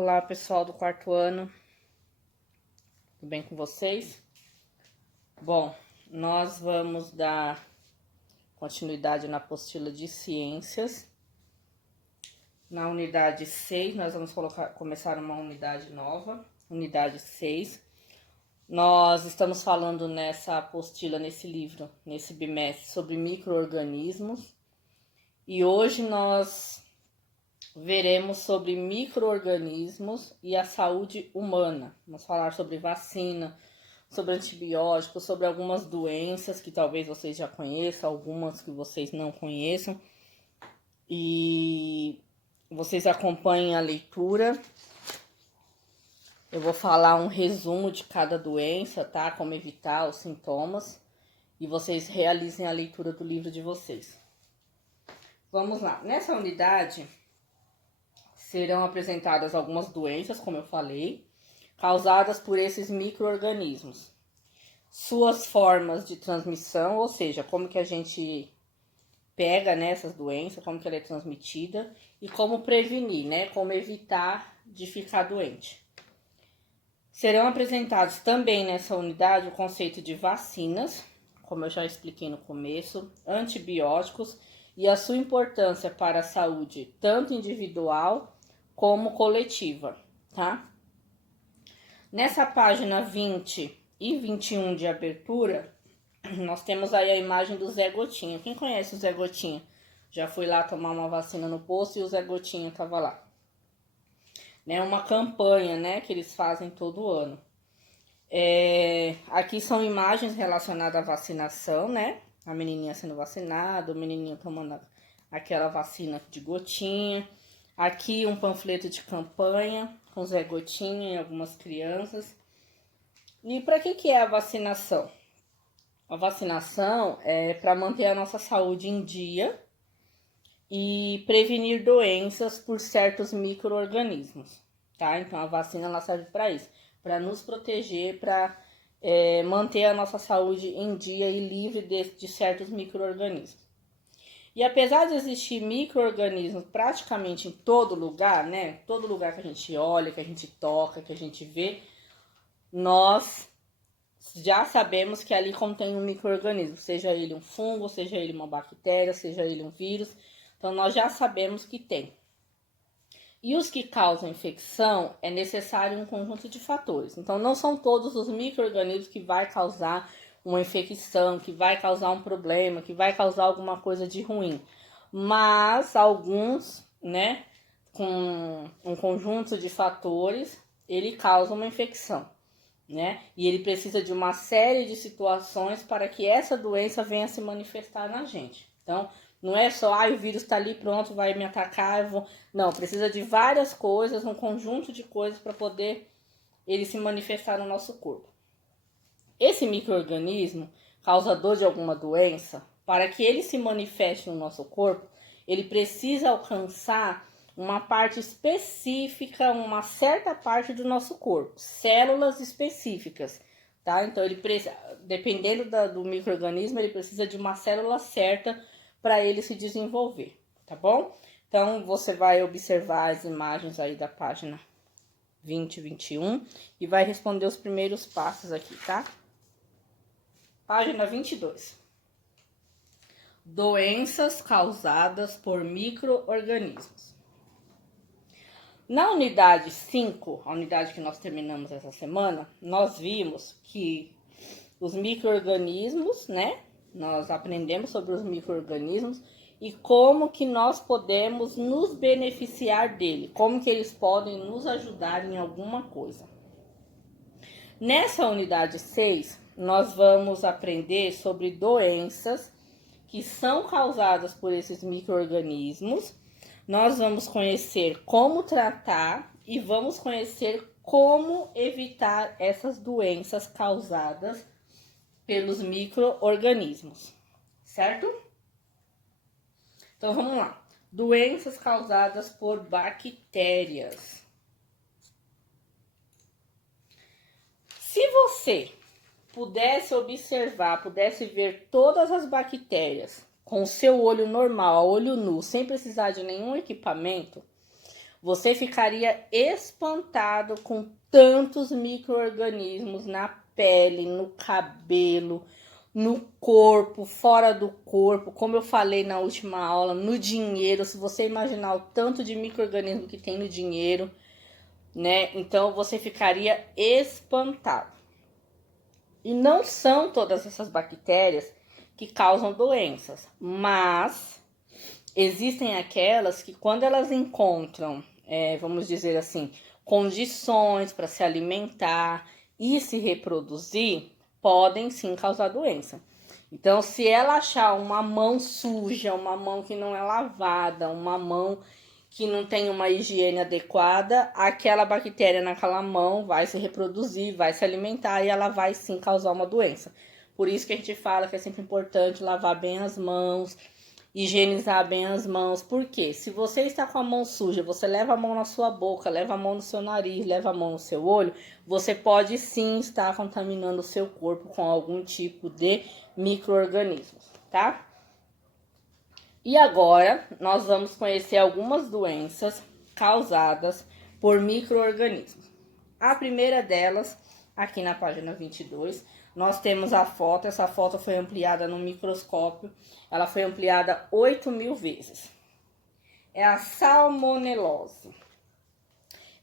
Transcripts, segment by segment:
Olá, pessoal do quarto ano, tudo bem com vocês? Bom, nós vamos dar continuidade na apostila de ciências. Na unidade 6, nós vamos começar uma unidade nova, unidade 6. Nós estamos falando nessa apostila, nesse livro, nesse bimestre, sobre micro-organismos. E hoje nós veremos sobre micro-organismos e a saúde humana. Vamos falar sobre vacina, sobre antibióticos, sobre algumas doenças que talvez vocês já conheçam, algumas que vocês não conheçam. E vocês acompanhem a leitura. Eu vou falar um resumo de cada doença, tá? Como evitar os sintomas. E vocês realizem a leitura do livro de vocês. Vamos lá. Nessa unidade serão apresentadas algumas doenças, como eu falei, causadas por esses micro-organismos. Suas formas de transmissão, ou seja, como que a gente pega essas doenças, como que ela é transmitida e como prevenir, como evitar de ficar doente. Serão apresentados também nessa unidade o conceito de vacinas, como eu já expliquei no começo, antibióticos e a sua importância para a saúde, tanto individual como coletiva, tá? Nessa página 20 e 21 de abertura, nós temos aí a imagem do Zé Gotinha. Quem conhece o Zé Gotinha? Já foi lá tomar uma vacina no posto e o Zé Gotinha tava lá. Uma campanha, que eles fazem todo ano. Aqui são imagens relacionadas à vacinação, A menininha sendo vacinada, o menininho tomando aquela vacina de gotinha. Aqui um panfleto de campanha com Zé Gotinha e algumas crianças. E para que é a vacinação? A vacinação é para manter a nossa saúde em dia e prevenir doenças por certos micro-organismos, tá? Então a vacina ela serve para isso, para nos proteger, para manter a nossa saúde em dia e livre de certos micro-organismos. E apesar de existir micro-organismos praticamente em todo lugar, Todo lugar que a gente olha, que a gente toca, que a gente vê, nós já sabemos que ali contém um micro-organismo, seja ele um fungo, seja ele uma bactéria, seja ele um vírus. Então, nós já sabemos que tem. E os que causam infecção, é necessário um conjunto de fatores. Então, não são todos os micro-organismos que vai causar uma infecção, que vai causar um problema, que vai causar alguma coisa de ruim. Mas alguns, com um conjunto de fatores, ele causa uma infecção, E ele precisa de uma série de situações para que essa doença venha se manifestar na gente. Então, não é só, o vírus está ali, pronto, vai me atacar, eu vou... Não, precisa de várias coisas, um conjunto de coisas para poder ele se manifestar no nosso corpo. Esse micro-organismo, causador de alguma doença, para que ele se manifeste no nosso corpo, ele precisa alcançar uma parte específica, uma certa parte do nosso corpo, células específicas, tá? Então, ele precisa, dependendo do micro-organismo, ele precisa de uma célula certa para ele se desenvolver, tá bom? Então, você vai observar as imagens aí da página 20 e 21 e vai responder os primeiros passos aqui, tá? Página 22. Doenças causadas por micro-organismos. Na unidade 5, a unidade que nós terminamos essa semana, nós vimos que os micro-organismos, Nós aprendemos sobre os micro-organismos e como que nós podemos nos beneficiar dele, como que eles podem nos ajudar em alguma coisa. Nessa unidade 6, nós vamos aprender sobre doenças que são causadas por esses micro-organismos. Nós vamos conhecer como tratar e vamos conhecer como evitar essas doenças causadas pelos micro-organismos, certo? Então, vamos lá. Doenças causadas por bactérias. Se você pudesse observar, pudesse ver todas as bactérias com o seu olho normal, a olho nu, sem precisar de nenhum equipamento, Você ficaria espantado com tantos micro-organismos na pele, no cabelo, no corpo, fora do corpo, como eu falei na última aula, no dinheiro. Se você imaginar o tanto de micro-organismo que tem no dinheiro, né? Então você ficaria espantado. E não são todas essas bactérias que causam doenças, mas existem aquelas que, quando elas encontram, vamos dizer assim, condições para se alimentar e se reproduzir, podem sim causar doença. Então, se ela achar uma mão suja, uma mão que não é lavada, uma mão que não tem uma higiene adequada, aquela bactéria naquela mão vai se reproduzir, vai se alimentar e ela vai sim causar uma doença. Por isso que a gente fala que é sempre importante lavar bem as mãos, higienizar bem as mãos. Porque se você está com a mão suja, você leva a mão na sua boca, leva a mão no seu nariz, leva a mão no seu olho, você pode sim estar contaminando o seu corpo com algum tipo de micro-organismos, tá? E agora nós vamos conhecer algumas doenças causadas por micro-organismos. A primeira delas, aqui na página 22, nós temos a foto. Essa foto foi ampliada no microscópio. Ela foi ampliada 8.000 vezes. É a salmonelose.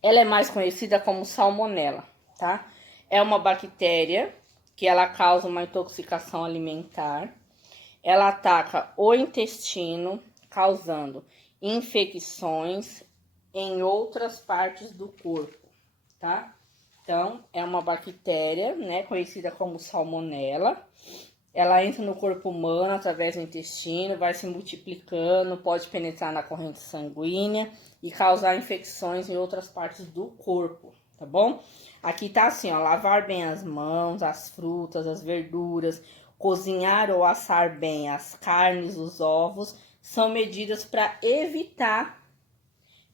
Ela é mais conhecida como salmonela, tá? É uma bactéria que ela causa uma intoxicação alimentar. Ela ataca o intestino, causando infecções em outras partes do corpo, tá? Então, é uma bactéria, né, conhecida como salmonela. Ela entra no corpo humano através do intestino, vai se multiplicando, pode penetrar na corrente sanguínea e causar infecções em outras partes do corpo, tá bom? Aqui tá assim, ó, lavar bem as mãos, as frutas, as verduras, cozinhar ou assar bem as carnes, os ovos, são medidas para evitar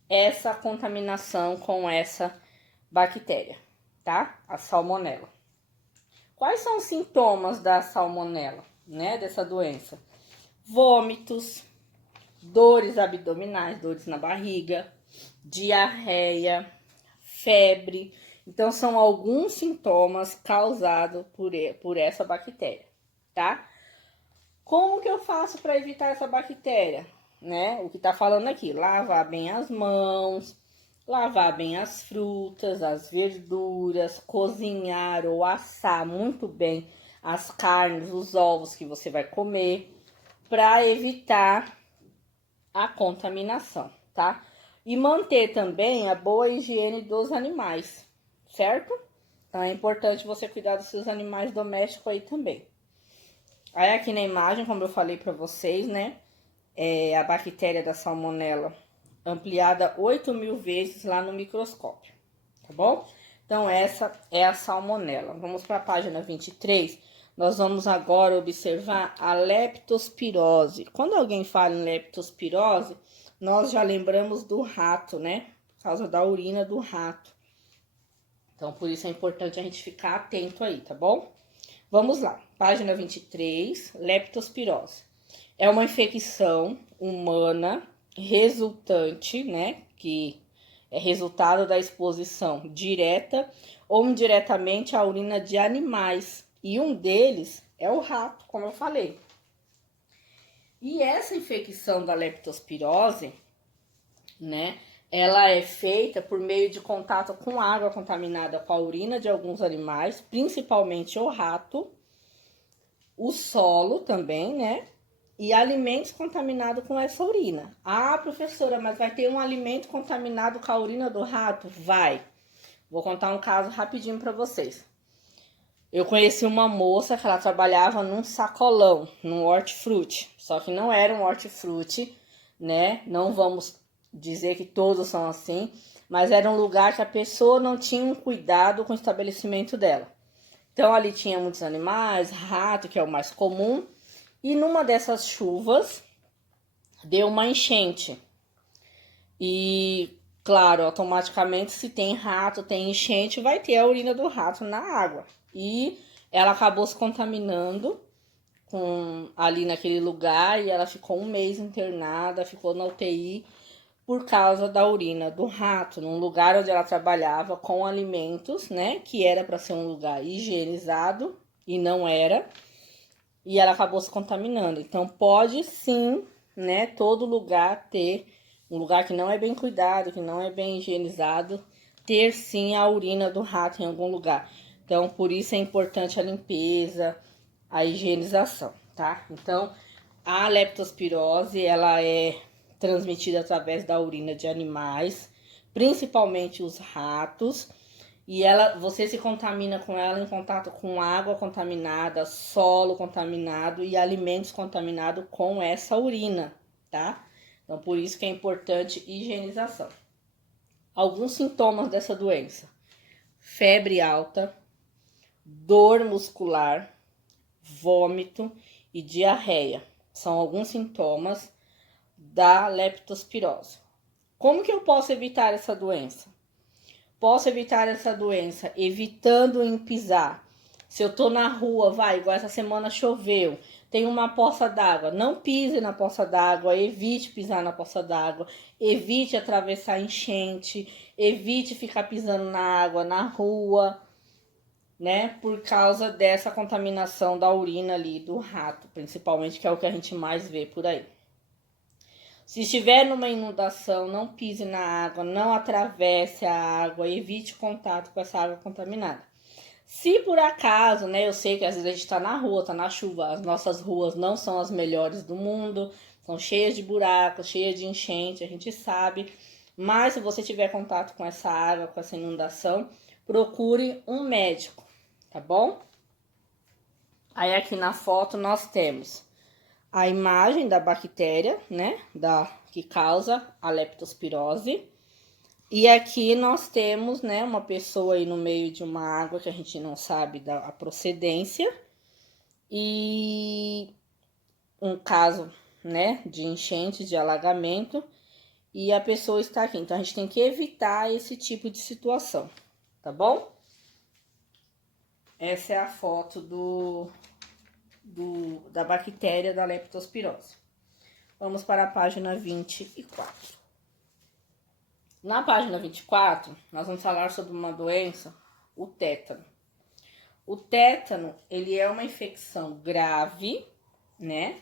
essa contaminação com essa bactéria, tá? A salmonela. Quais são os sintomas da salmonela, né? Dessa doença? Vômitos, dores abdominais, dores na barriga, diarreia, febre. Então, são alguns sintomas causados por essa bactéria, tá? Como que eu faço para evitar essa bactéria? Né? O que tá falando aqui, lavar bem as mãos, lavar bem as frutas, as verduras, cozinhar ou assar muito bem as carnes, os ovos que você vai comer, para evitar a contaminação, tá? E manter também a boa higiene dos animais, certo? Então é importante você cuidar dos seus animais domésticos aí também. Aí aqui na imagem, como eu falei para vocês, né? É a bactéria da salmonela ampliada 8.000 vezes lá no microscópio, tá bom? Então, essa é a salmonela. Vamos para a página 23. Nós vamos agora observar a leptospirose. Quando alguém fala em leptospirose, nós já lembramos do rato, né? Por causa da urina do rato. Então, por isso é importante a gente ficar atento aí, tá bom? Vamos lá. Página 23, leptospirose. É uma infecção humana resultante, né, que é resultado da exposição direta ou indiretamente à urina de animais. E um deles é o rato, como eu falei. E essa infecção da leptospirose, né, ela é feita por meio de contato com água contaminada com a urina de alguns animais, principalmente o rato, o solo também, né? E alimentos contaminados com essa urina. Ah, professora, mas vai ter um alimento contaminado com a urina do rato? Vai. Vou contar um caso rapidinho para vocês. Eu conheci uma moça que ela trabalhava num sacolão, num hortifruti. Só que não era um hortifruti, né? Não vamos dizer que todos são assim, mas era um lugar que a pessoa não tinha um cuidado com o estabelecimento dela. Então ali tinha muitos animais, rato, que é o mais comum. E numa dessas chuvas, deu uma enchente. E, claro, automaticamente, se tem rato, tem enchente, vai ter a urina do rato na água. E ela acabou se contaminando ali naquele lugar e ela ficou um mês internada, ficou na UTI por causa da urina do rato, num lugar onde ela trabalhava com alimentos, né? Que era para ser um lugar higienizado e não era. E ela acabou se contaminando. Então, pode sim, né? Todo lugar ter um lugar que não é bem cuidado, que não é bem higienizado, ter sim a urina do rato em algum lugar. Então, por isso é importante a limpeza, a higienização, tá? Então, a leptospirose, ela é transmitida através da urina de animais, principalmente os ratos, e você se contamina com ela em contato com água contaminada, solo contaminado e alimentos contaminados com essa urina, tá? Então, por isso que é importante higienização. Alguns sintomas dessa doença: febre alta, dor muscular, vômito e diarreia. São alguns sintomas da leptospirose. Como que eu posso evitar essa doença? Posso evitar essa doença evitando em pisar. Se eu tô na rua, igual essa semana choveu, tem uma poça d'água, não pise na poça d'água, evite pisar na poça d'água, evite atravessar enchente, evite ficar pisando na água na rua, né? Por causa dessa contaminação da urina ali do rato, principalmente, que é o que a gente mais vê por aí. Se estiver numa inundação, não pise na água, não atravesse a água, evite contato com essa água contaminada. Se por acaso, né, eu sei que às vezes a gente tá na rua, tá na chuva, as nossas ruas não são as melhores do mundo, são cheias de buracos, cheias de enchente, a gente sabe. Mas se você tiver contato com essa água, com essa inundação, procure um médico, tá bom? Aí aqui na foto nós temos a imagem da bactéria, né, que causa a leptospirose. E aqui nós temos, né, uma pessoa aí no meio de uma água que a gente não sabe a procedência. E um caso, né, de enchente, de alagamento. E a pessoa está aqui. Então, a gente tem que evitar esse tipo de situação, tá bom? Essa é a foto da bactéria da leptospirose. Vamos para a página 24. Na página 24, nós vamos falar sobre uma doença, o tétano. O tétano, ele é uma infecção grave, né?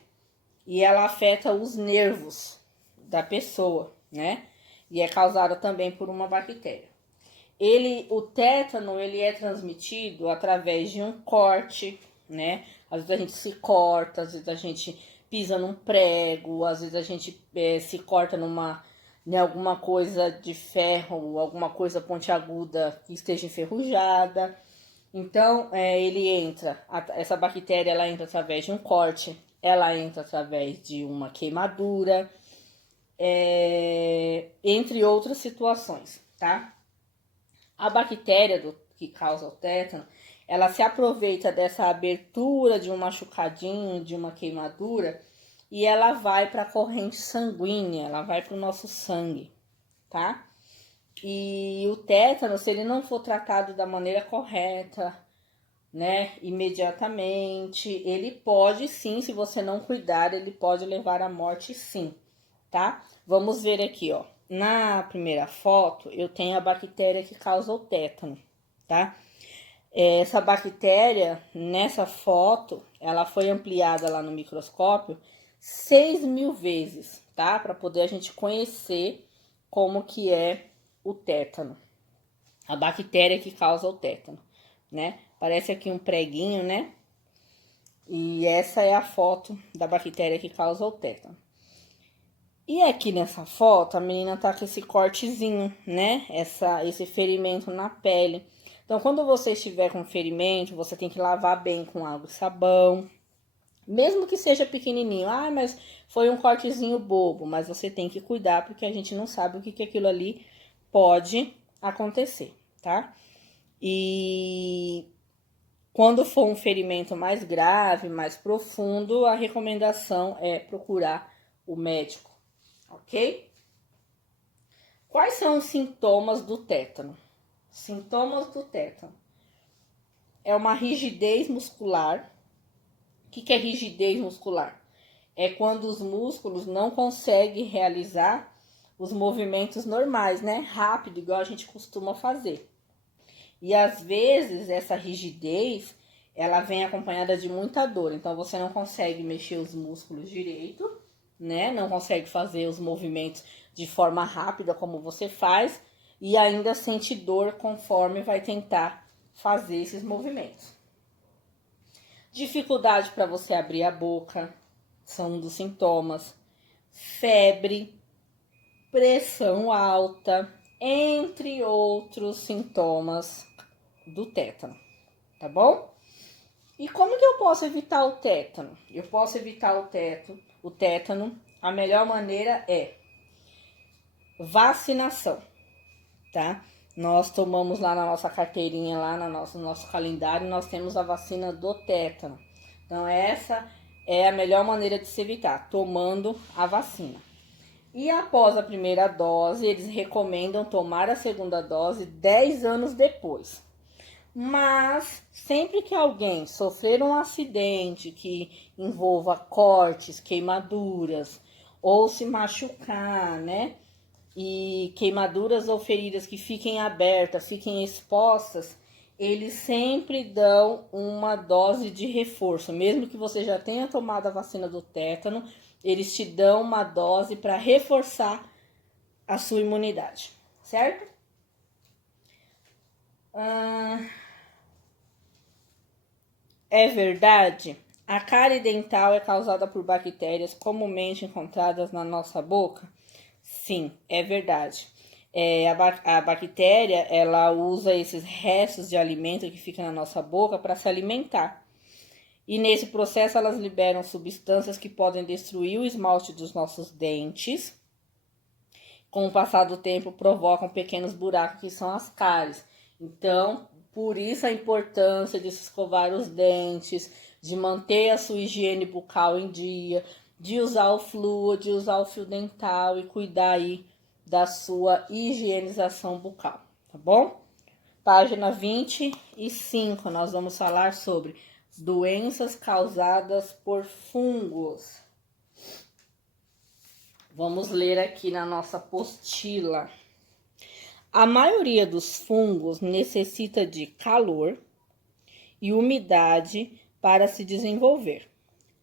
E ela afeta os nervos da pessoa, né? E é causada também por uma bactéria. O tétano, ele é transmitido através de um corte, né? Às vezes a gente se corta, às vezes a gente pisa num prego, às vezes a gente se corta em alguma coisa de ferro, alguma coisa pontiaguda que esteja enferrujada. Então, essa bactéria, ela entra através de um corte, ela entra através de uma queimadura, entre outras situações, tá? A bactéria que causa o tétano, ela se aproveita dessa abertura de um machucadinho, de uma queimadura, e ela vai para a corrente sanguínea, ela vai para o nosso sangue, tá? E o tétano, se ele não for tratado da maneira correta, né, imediatamente, ele pode sim, se você não cuidar, ele pode levar à morte sim, tá? Vamos ver aqui, ó. Na primeira foto, eu tenho a bactéria que causa o tétano, tá? Essa bactéria, nessa foto, ela foi ampliada lá no microscópio 6.000 vezes, tá? Para poder a gente conhecer como que é o tétano. A bactéria que causa o tétano, né? Parece aqui um preguinho, né? E essa é a foto da bactéria que causa o tétano. E aqui nessa foto, a menina tá com esse cortezinho, né? Esse ferimento na pele. Então, quando você estiver com ferimento, você tem que lavar bem com água e sabão. Mesmo que seja pequenininho. Ah, mas foi um cortezinho bobo. Mas você tem que cuidar, porque a gente não sabe o que aquilo ali pode acontecer, tá? E quando for um ferimento mais grave, mais profundo, a recomendação é procurar o médico, ok? Quais são os sintomas do tétano? Sintomas do tétano. É uma rigidez muscular. O que é rigidez muscular? É quando os músculos não conseguem realizar os movimentos normais, né? Rápido, igual a gente costuma fazer. E às vezes essa rigidez, ela vem acompanhada de muita dor. Então você não consegue mexer os músculos direito, né? Não consegue fazer os movimentos de forma rápida como você faz e ainda sente dor conforme vai tentar fazer esses movimentos. Dificuldade para você abrir a boca são um dos sintomas. Febre, pressão alta, entre outros sintomas do tétano, tá bom? E como que eu posso evitar o tétano? Eu posso evitar o tétano, a melhor maneira é vacinação, tá? Nós tomamos lá na nossa carteirinha, lá no nosso calendário, nós temos a vacina do tétano. Então essa é a melhor maneira de se evitar, tomando a vacina. E após a primeira dose, eles recomendam tomar a segunda dose 10 anos depois. Mas sempre que alguém sofrer um acidente que envolva cortes, queimaduras ou se machucar, né? E queimaduras ou feridas que fiquem abertas, fiquem expostas, eles sempre dão uma dose de reforço. Mesmo que você já tenha tomado a vacina do tétano, eles te dão uma dose para reforçar a sua imunidade, certo? É verdade? A cárie dental é causada por bactérias comumente encontradas na nossa boca? Sim, é verdade. A bactéria, ela usa esses restos de alimento que ficam na nossa boca para se alimentar. E nesse processo elas liberam substâncias que podem destruir o esmalte dos nossos dentes. Com o passar do tempo provocam pequenos buracos que são as cáries. Então, por isso a importância de se escovar os dentes, de manter a sua higiene bucal em dia, de usar o flúor, de usar o fio dental e cuidar aí da sua higienização bucal, tá bom? Página 25, nós vamos falar sobre doenças causadas por fungos. Vamos ler aqui na nossa apostila. A maioria dos fungos necessita de calor e umidade para se desenvolver.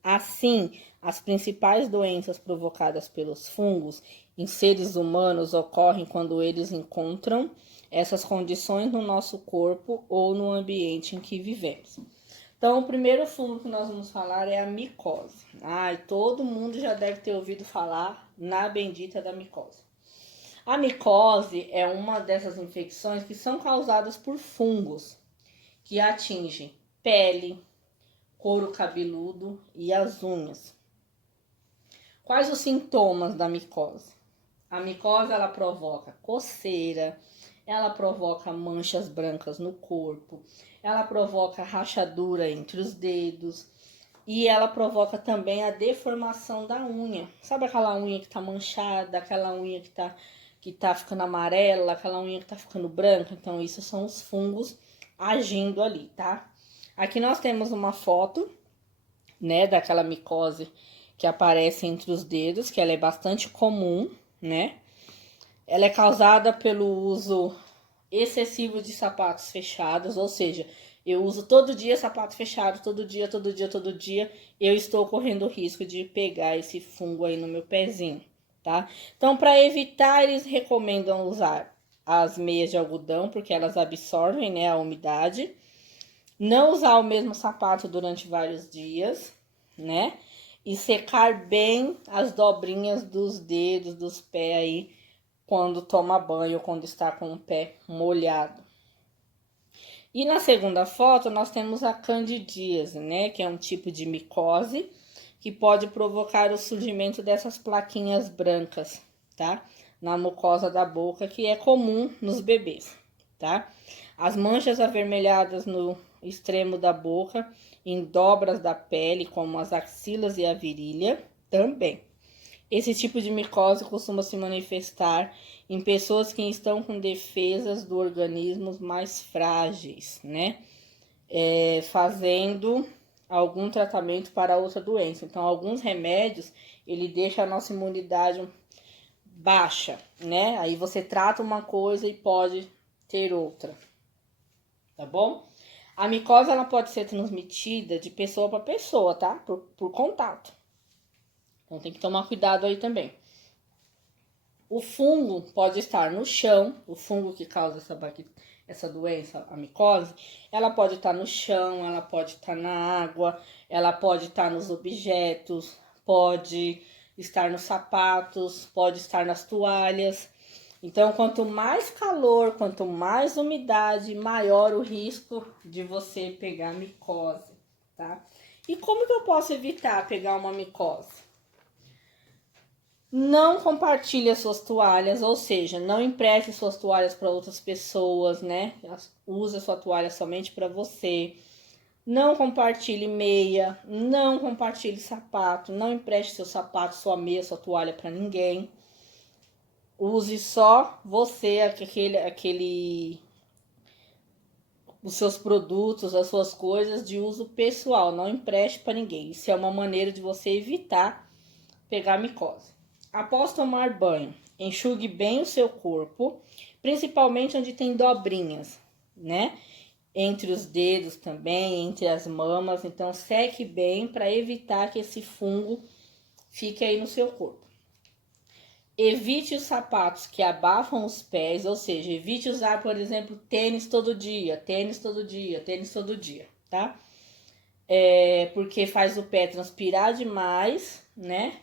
Assim, as principais doenças provocadas pelos fungos em seres humanos ocorrem quando eles encontram essas condições no nosso corpo ou no ambiente em que vivemos. Então, o primeiro fungo que nós vamos falar é a micose. Todo mundo já deve ter ouvido falar na bendita da micose. A micose é uma dessas infecções que são causadas por fungos, que atingem pele, couro cabeludo e as unhas. Quais os sintomas da micose? A micose, ela provoca coceira, ela provoca manchas brancas no corpo, ela provoca rachadura entre os dedos e ela provoca também a deformação da unha. Sabe aquela unha que tá manchada, aquela unha que tá ficando amarela, aquela unha que tá ficando branca? Então, isso são os fungos agindo ali, tá? Aqui nós temos uma foto, né, daquela micose que aparece entre os dedos, que ela é bastante comum, né? Ela é causada pelo uso excessivo de sapatos fechados, ou seja, eu uso todo dia sapato fechado, todo dia, eu estou correndo o risco de pegar esse fungo aí no meu pezinho, tá? Então, para evitar, eles recomendam usar as meias de algodão, porque elas absorvem, né, a umidade. Não usar o mesmo sapato durante vários dias, né? E secar bem as dobrinhas dos dedos, dos pés aí, quando toma banho, quando está com o pé molhado. E na segunda foto, nós temos a candidíase, né? Que é um tipo de micose que pode provocar o surgimento dessas plaquinhas brancas, tá? Na mucosa da boca, que é comum nos bebês, tá? As manchas avermelhadas no extremo da boca, em dobras da pele, como as axilas e a virilha, também. Esse tipo de micose costuma se manifestar em pessoas que estão com defesas do organismo mais frágeis, né? Fazendo algum tratamento para outra doença. Então, alguns remédios, ele deixa a nossa imunidade baixa, né? Aí você trata uma coisa e pode ter outra, tá bom? A micose, ela pode ser transmitida de pessoa para pessoa, tá? Por contato. Então, tem que tomar cuidado aí também. O fungo pode estar no chão, o fungo que causa essa doença, a micose, ela pode estar no chão, ela pode estar na água, ela pode estar nos objetos, pode estar nos sapatos, pode estar nas toalhas. Então, quanto mais calor, quanto mais umidade, maior o risco de você pegar micose, tá? E como que eu posso evitar pegar uma micose? Não compartilhe as suas toalhas, ou seja, não empreste suas toalhas para outras pessoas, né? Use a sua toalha somente para você. Não compartilhe meia, não compartilhe sapato, não empreste seu sapato, sua meia, sua toalha para ninguém. Use só você, os seus produtos, as suas coisas de uso pessoal, não empreste para ninguém. Isso é uma maneira de você evitar pegar micose. Após tomar banho, enxugue bem o seu corpo, principalmente onde tem dobrinhas, né? Entre os dedos também, entre as mamas. Então, seque bem para evitar que esse fungo fique aí no seu corpo. Evite os sapatos que abafam os pés, ou seja, evite usar, por exemplo, tênis todo dia, tá? Porque faz o pé transpirar demais, né?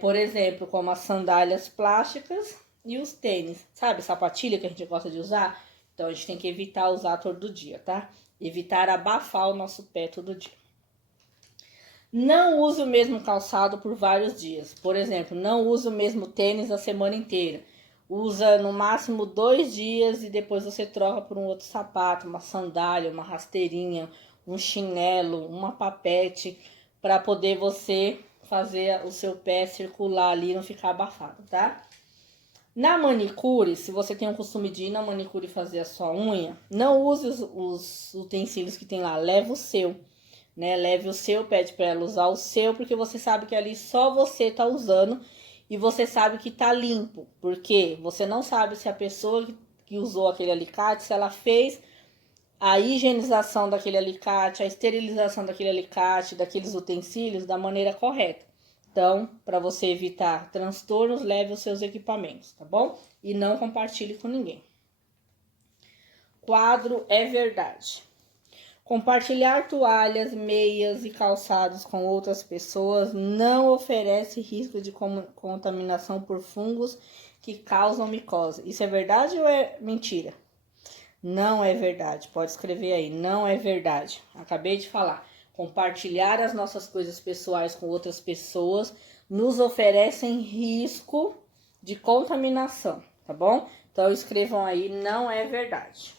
Por exemplo, como as sandálias plásticas e os tênis, sabe? Sapatilha que a gente gosta de usar. Então, a gente tem que evitar usar todo dia, tá? Evitar abafar o nosso pé todo dia. Não use o mesmo calçado por vários dias. Por exemplo, não use o mesmo tênis a semana inteira. Usa no máximo 2 dias e depois você troca por um outro sapato, uma sandália, uma rasteirinha, um chinelo, uma papete, para poder você fazer o seu pé circular ali e não ficar abafado, tá? Na manicure, se você tem o costume de ir na manicure fazer a sua unha, não use os utensílios que tem lá, leva o seu. Né? Leve o seu, pede para ela usar o seu, porque você sabe que ali só você tá usando e você sabe que tá limpo. Porque você não sabe se a pessoa que usou aquele alicate, se ela fez a higienização daquele alicate, a esterilização daquele alicate, daqueles utensílios da maneira correta. Então, para você evitar transtornos, leve os seus equipamentos, tá bom? E não compartilhe com ninguém. Quadro é verdade. Compartilhar toalhas, meias e calçados com outras pessoas não oferece risco de contaminação por fungos que causam micose. Isso é verdade ou é mentira? Não é verdade. Pode escrever aí. Não é verdade. Acabei de falar. Compartilhar as nossas coisas pessoais com outras pessoas nos oferecem risco de contaminação, tá bom? Então escrevam aí. Não é verdade.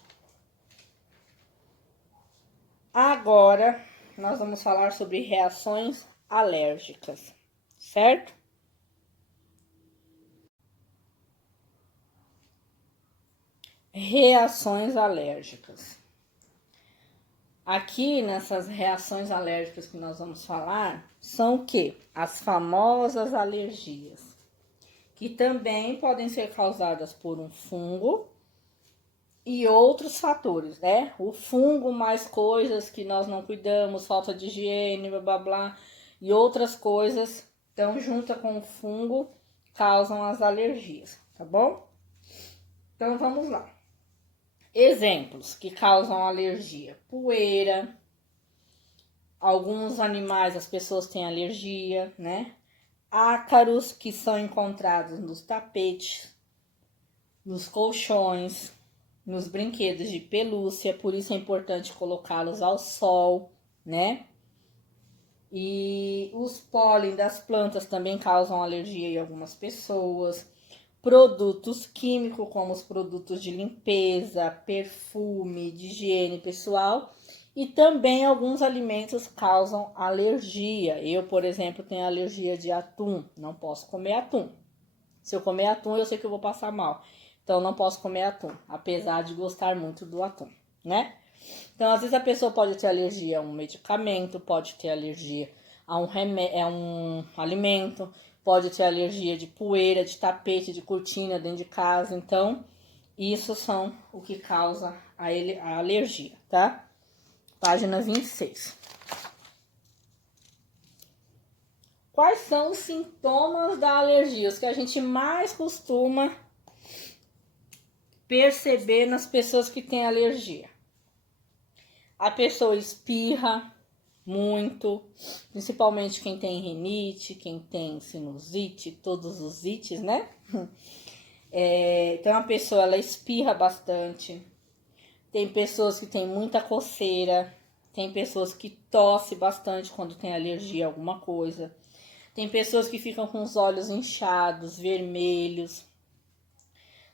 Agora, nós vamos falar sobre reações alérgicas, certo? Reações alérgicas. Aqui, nessas reações alérgicas que nós vamos falar, são o quê? As famosas alergias, que também podem ser causadas por um fungo e outros fatores, né? O fungo mais coisas que nós não cuidamos, falta de higiene, blá blá blá, e outras coisas estão junto com o fungo, causam as alergias, tá bom? Então vamos lá. Exemplos que causam alergia: poeira, alguns animais as pessoas têm alergia, né? Ácaros que são encontrados nos tapetes, nos colchões, nos brinquedos de pelúcia, por isso é importante colocá-los ao sol, né? E os pólen das plantas também causam alergia em algumas pessoas. Produtos químicos, como os produtos de limpeza, perfume, de higiene pessoal. E também alguns alimentos causam alergia. Eu, por exemplo, tenho alergia de atum, não posso comer atum. Se eu comer atum, eu sei que eu vou passar mal. Então, não posso comer atum, apesar de gostar muito do atum, né? Então, às vezes a pessoa pode ter alergia a um medicamento, pode ter alergia a um alimento, pode ter alergia de poeira, de tapete, de cortina dentro de casa. Então, isso são o que causa a alergia, tá? Página 26. Quais são os sintomas da alergia? Os que a gente mais costuma perceber nas pessoas que têm alergia. A pessoa espirra muito, principalmente quem tem rinite, quem tem sinusite, todos os ites, né? Então a pessoa ela espirra bastante. Tem pessoas que têm muita coceira, tem pessoas que tossem bastante quando tem alergia a alguma coisa. Tem pessoas que ficam com os olhos inchados, vermelhos.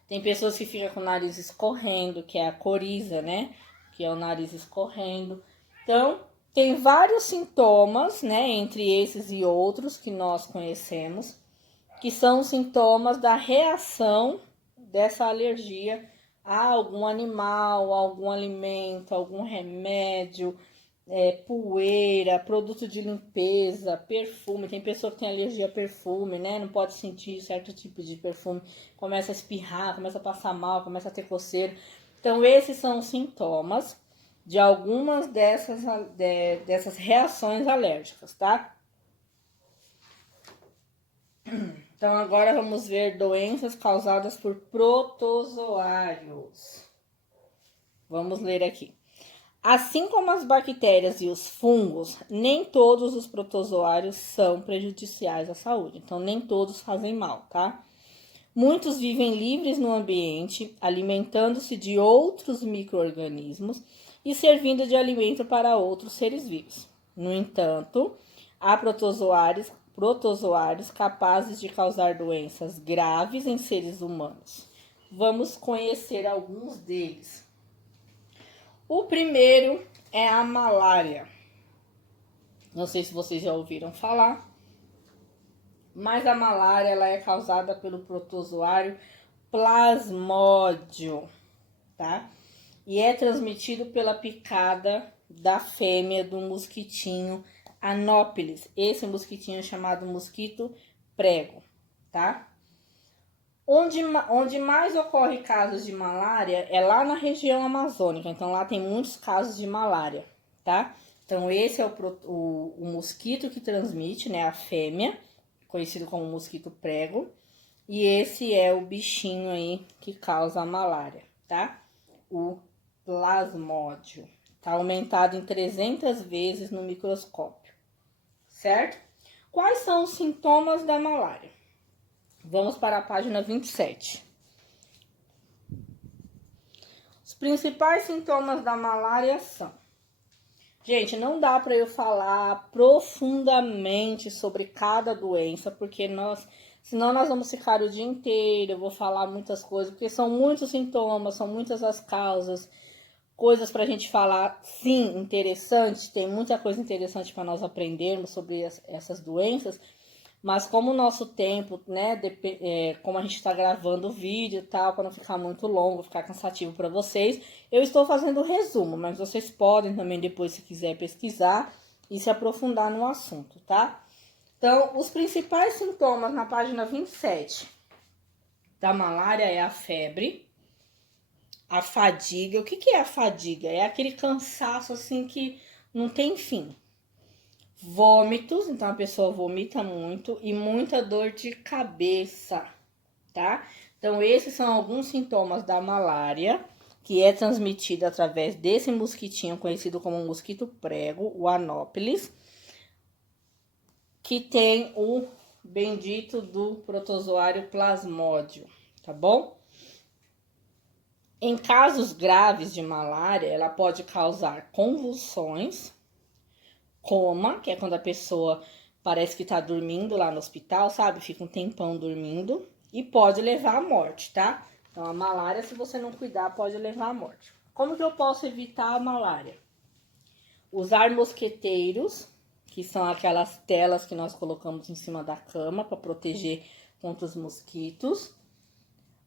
Tem pessoas que ficam com o nariz escorrendo, que é a coriza, né? Que é o nariz escorrendo. Então, tem vários sintomas, né? Entre esses e outros que nós conhecemos, que são sintomas da reação dessa alergia a algum animal, algum alimento, algum remédio, poeira, produto de limpeza, perfume. Tem pessoa que tem alergia a perfume, né? Não pode sentir certo tipo de perfume, começa a espirrar, começa a passar mal, começa a ter coceira. Então, esses são os sintomas de algumas dessas reações alérgicas, tá? Então, agora vamos ver doenças causadas por protozoários. Vamos ler aqui. Assim como as bactérias e os fungos, nem todos os protozoários são prejudiciais à saúde. Então, nem todos fazem mal, tá? Muitos vivem livres no ambiente, alimentando-se de outros micro-organismos e servindo de alimento para outros seres vivos. No entanto, há protozoários capazes de causar doenças graves em seres humanos. Vamos conhecer alguns deles. O primeiro é a malária. Não sei se vocês já ouviram falar, mas a malária ela é causada pelo protozoário Plasmódio, tá? E é transmitido pela picada da fêmea do mosquitinho Anopheles. Esse mosquitinho é chamado mosquito prego, tá? Onde mais ocorre casos de malária é lá na região amazônica. Então, lá tem muitos casos de malária, tá? Então, esse é o mosquito que transmite, né? A fêmea, conhecido como mosquito prego. E esse é o bichinho aí que causa a malária, tá? O plasmódio. Tá aumentado em 300 vezes no microscópio, certo? Quais são os sintomas da malária? Vamos para a página 27. Os principais sintomas da malária são... Gente, não dá para eu falar profundamente sobre cada doença, porque senão nós vamos ficar o dia inteiro, eu vou falar muitas coisas, porque são muitos sintomas, são muitas as causas, coisas para a gente falar, sim, interessante, tem muita coisa interessante para nós aprendermos sobre essas doenças, mas como o nosso tempo, né, como a gente está gravando o vídeo e tal, para não ficar muito longo, ficar cansativo para vocês, eu estou fazendo o resumo, mas vocês podem também depois, se quiser, pesquisar e se aprofundar no assunto, tá? Então, os principais sintomas na página 27 da malária é a febre, a fadiga. O que é a fadiga? É aquele cansaço assim que não tem fim. Vômitos, então a pessoa vomita muito e muita dor de cabeça, tá? Então, esses são alguns sintomas da malária, que é transmitida através desse mosquitinho conhecido como mosquito prego, o Anopheles, que tem o bendito do protozoário Plasmódio, tá bom? Em casos graves de malária, ela pode causar convulsões, coma, que é quando a pessoa parece que tá dormindo lá no hospital, sabe? Fica um tempão dormindo e pode levar à morte, tá? Então, a malária, se você não cuidar, pode levar à morte. Como que eu posso evitar a malária? Usar mosqueteiros, que são aquelas telas que nós colocamos em cima da cama para proteger contra os mosquitos.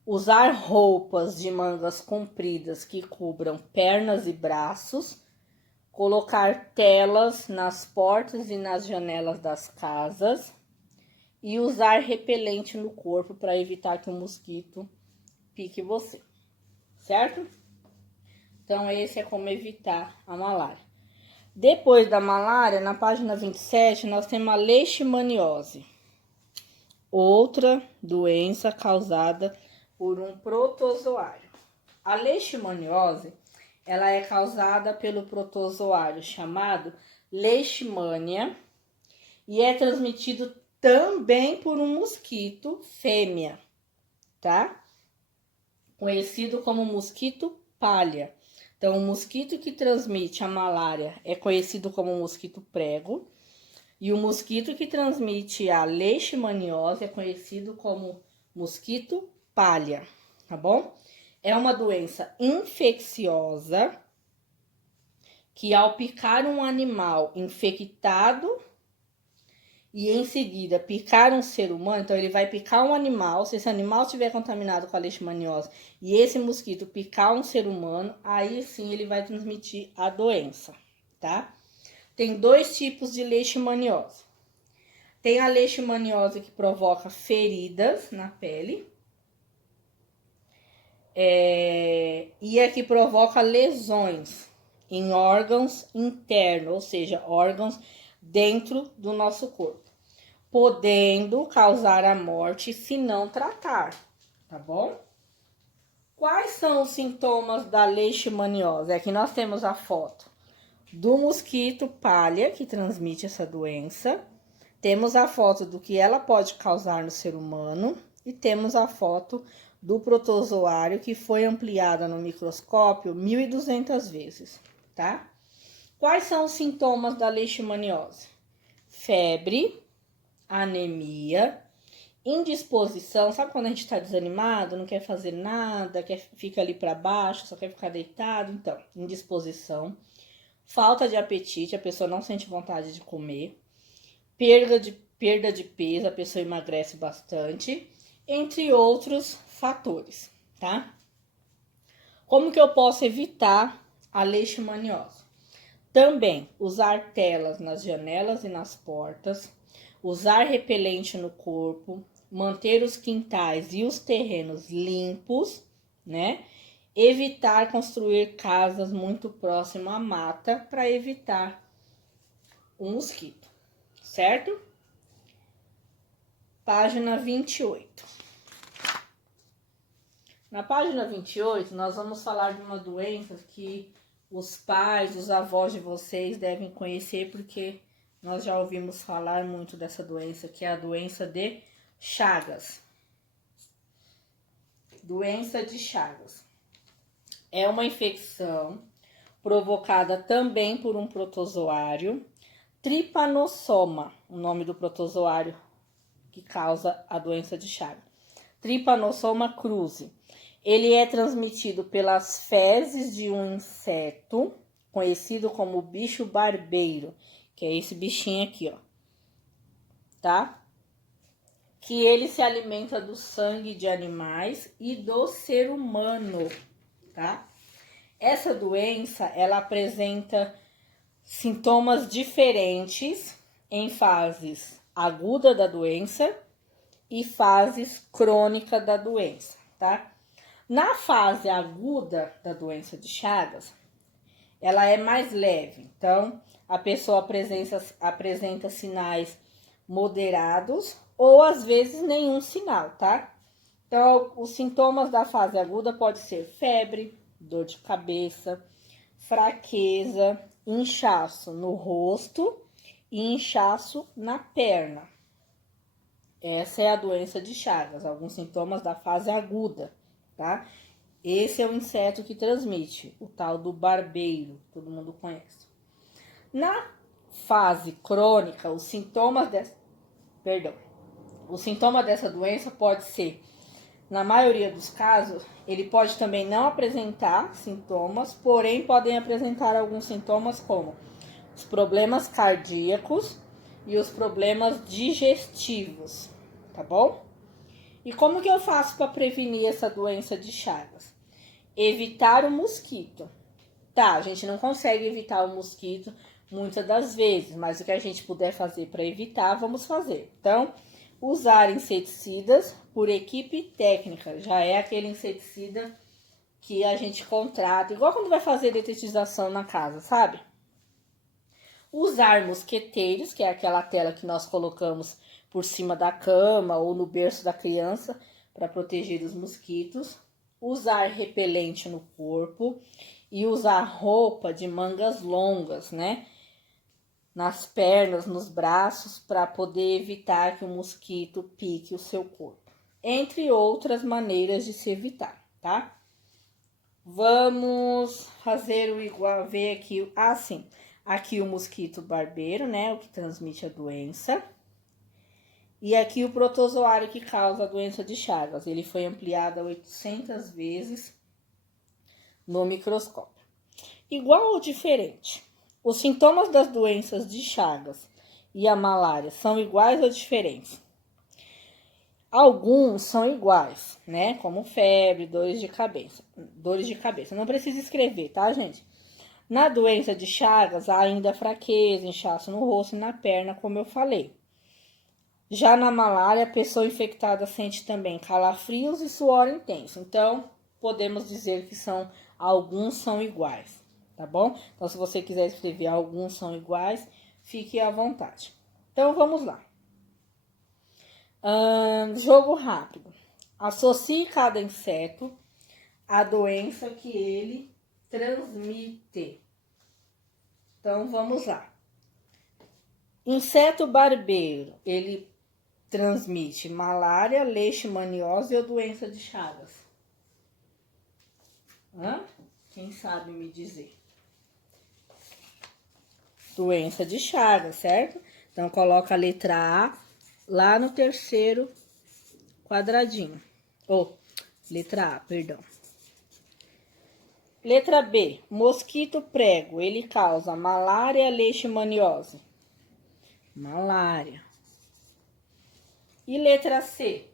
Usar roupas de mangas compridas que cubram pernas e braços. Colocar telas nas portas e nas janelas das casas e usar repelente no corpo para evitar que o mosquito pique você, certo? Então, esse é como evitar a malária. Depois da malária, na página 27, nós temos a leishmaniose, outra doença causada por um protozoário. A leishmaniose, ela é causada pelo protozoário chamado Leishmania e é transmitido também por um mosquito fêmea, tá? Conhecido como mosquito palha. Então, o mosquito que transmite a malária é conhecido como mosquito prego e o mosquito que transmite a leishmaniose é conhecido como mosquito palha, tá bom? É uma doença infecciosa que, ao picar um animal infectado e em seguida picar um ser humano, então ele vai picar um animal, se esse animal estiver contaminado com a leishmaniose e esse mosquito picar um ser humano, aí sim ele vai transmitir a doença, tá? Tem dois tipos de leishmaniose. Tem a leishmaniose que provoca feridas na pele, e a que provoca lesões em órgãos internos, ou seja, órgãos dentro do nosso corpo, podendo causar a morte se não tratar, tá bom? Quais são os sintomas da leishmaniose? Aqui nós temos a foto do mosquito palha que transmite essa doença, temos a foto do que ela pode causar no ser humano e temos a foto do protozoário que foi ampliada no microscópio 1.200 vezes, tá? Quais são os sintomas da leishmaniose? Febre, anemia, indisposição. Sabe quando a gente tá desanimado, não quer fazer nada, fica ali para baixo, só quer ficar deitado? Então, indisposição. Falta de apetite, a pessoa não sente vontade de comer. Perda de peso, a pessoa emagrece bastante, entre outros fatores, tá? Como que eu posso evitar a leishmaniose? Também usar telas nas janelas e nas portas, usar repelente no corpo, manter os quintais e os terrenos limpos, né? Evitar construir casas muito próximas à mata para evitar o mosquito, certo? Página 28. Na página 28, nós vamos falar de uma doença que os pais, os avós de vocês devem conhecer, porque nós já ouvimos falar muito dessa doença, que é a doença de Chagas. Doença de Chagas. É uma infecção provocada também por um protozoário, Trypanosoma, o nome do protozoário que causa a doença de Chagas. Trypanosoma cruzi. Ele é transmitido pelas fezes de um inseto conhecido como bicho barbeiro, que é esse bichinho aqui, ó, tá? Que ele se alimenta do sangue de animais e do ser humano, tá? Essa doença, ela apresenta sintomas diferentes em fases aguda da doença e fases crônica da doença, tá? Na fase aguda da doença de Chagas, ela é mais leve, então a pessoa apresenta sinais moderados ou às vezes nenhum sinal, tá? Então, os sintomas da fase aguda pode ser febre, dor de cabeça, fraqueza, inchaço no rosto e inchaço na perna. Essa é a doença de Chagas, alguns sintomas da fase aguda, tá? Esse é o inseto que transmite, o tal do barbeiro, todo mundo conhece. Na fase crônica, os sintomas dessa doença pode ser, na maioria dos casos, ele pode também não apresentar sintomas, porém podem apresentar alguns sintomas como os problemas cardíacos e os problemas digestivos, tá bom? E como que eu faço para prevenir essa doença de Chagas? Evitar o mosquito. Tá, a gente não consegue evitar o mosquito muitas das vezes, mas o que a gente puder fazer para evitar, vamos fazer. Então, Usar inseticidas por equipe técnica. Já é aquele inseticida que a gente contrata, igual quando vai fazer detetização na casa, sabe? Usar mosqueteiros, que é aquela tela que nós colocamos por cima da cama ou no berço da criança para proteger dos mosquitos. Usar repelente no corpo e usar roupa de mangas longas, né? Nas pernas, nos braços, para poder evitar que o mosquito pique o seu corpo. Entre outras maneiras de se evitar, tá? Vamos fazer o igual, ver aqui, sim, aqui o mosquito barbeiro, né, o que transmite a doença. E aqui o protozoário que causa a doença de Chagas, ele foi ampliado 800 vezes no microscópio. Igual ou diferente? Os sintomas das doenças de Chagas e a malária são iguais ou diferentes? Alguns são iguais, né? Como febre, dores de cabeça. Dores de cabeça. Não precisa escrever, tá, gente? Na doença de Chagas, há ainda fraqueza, inchaço no rosto e na perna, como eu falei. Já na malária, a pessoa infectada sente também calafrios e suor intenso. Então, podemos dizer que alguns são iguais, tá bom? Então, se você quiser escrever alguns são iguais, fique à vontade. Então, vamos lá. Jogo rápido. Associe cada inseto à doença que ele transmite. Então, vamos lá. Inseto barbeiro, ele transmite malária, leishmaniose ou doença de Chagas? Quem sabe me dizer? Doença de Chagas, certo? Então, coloca a letra A lá no terceiro quadradinho. Letra A, perdão. Letra B, mosquito prego, ele causa malária, leishmaniose? Malária. E letra C,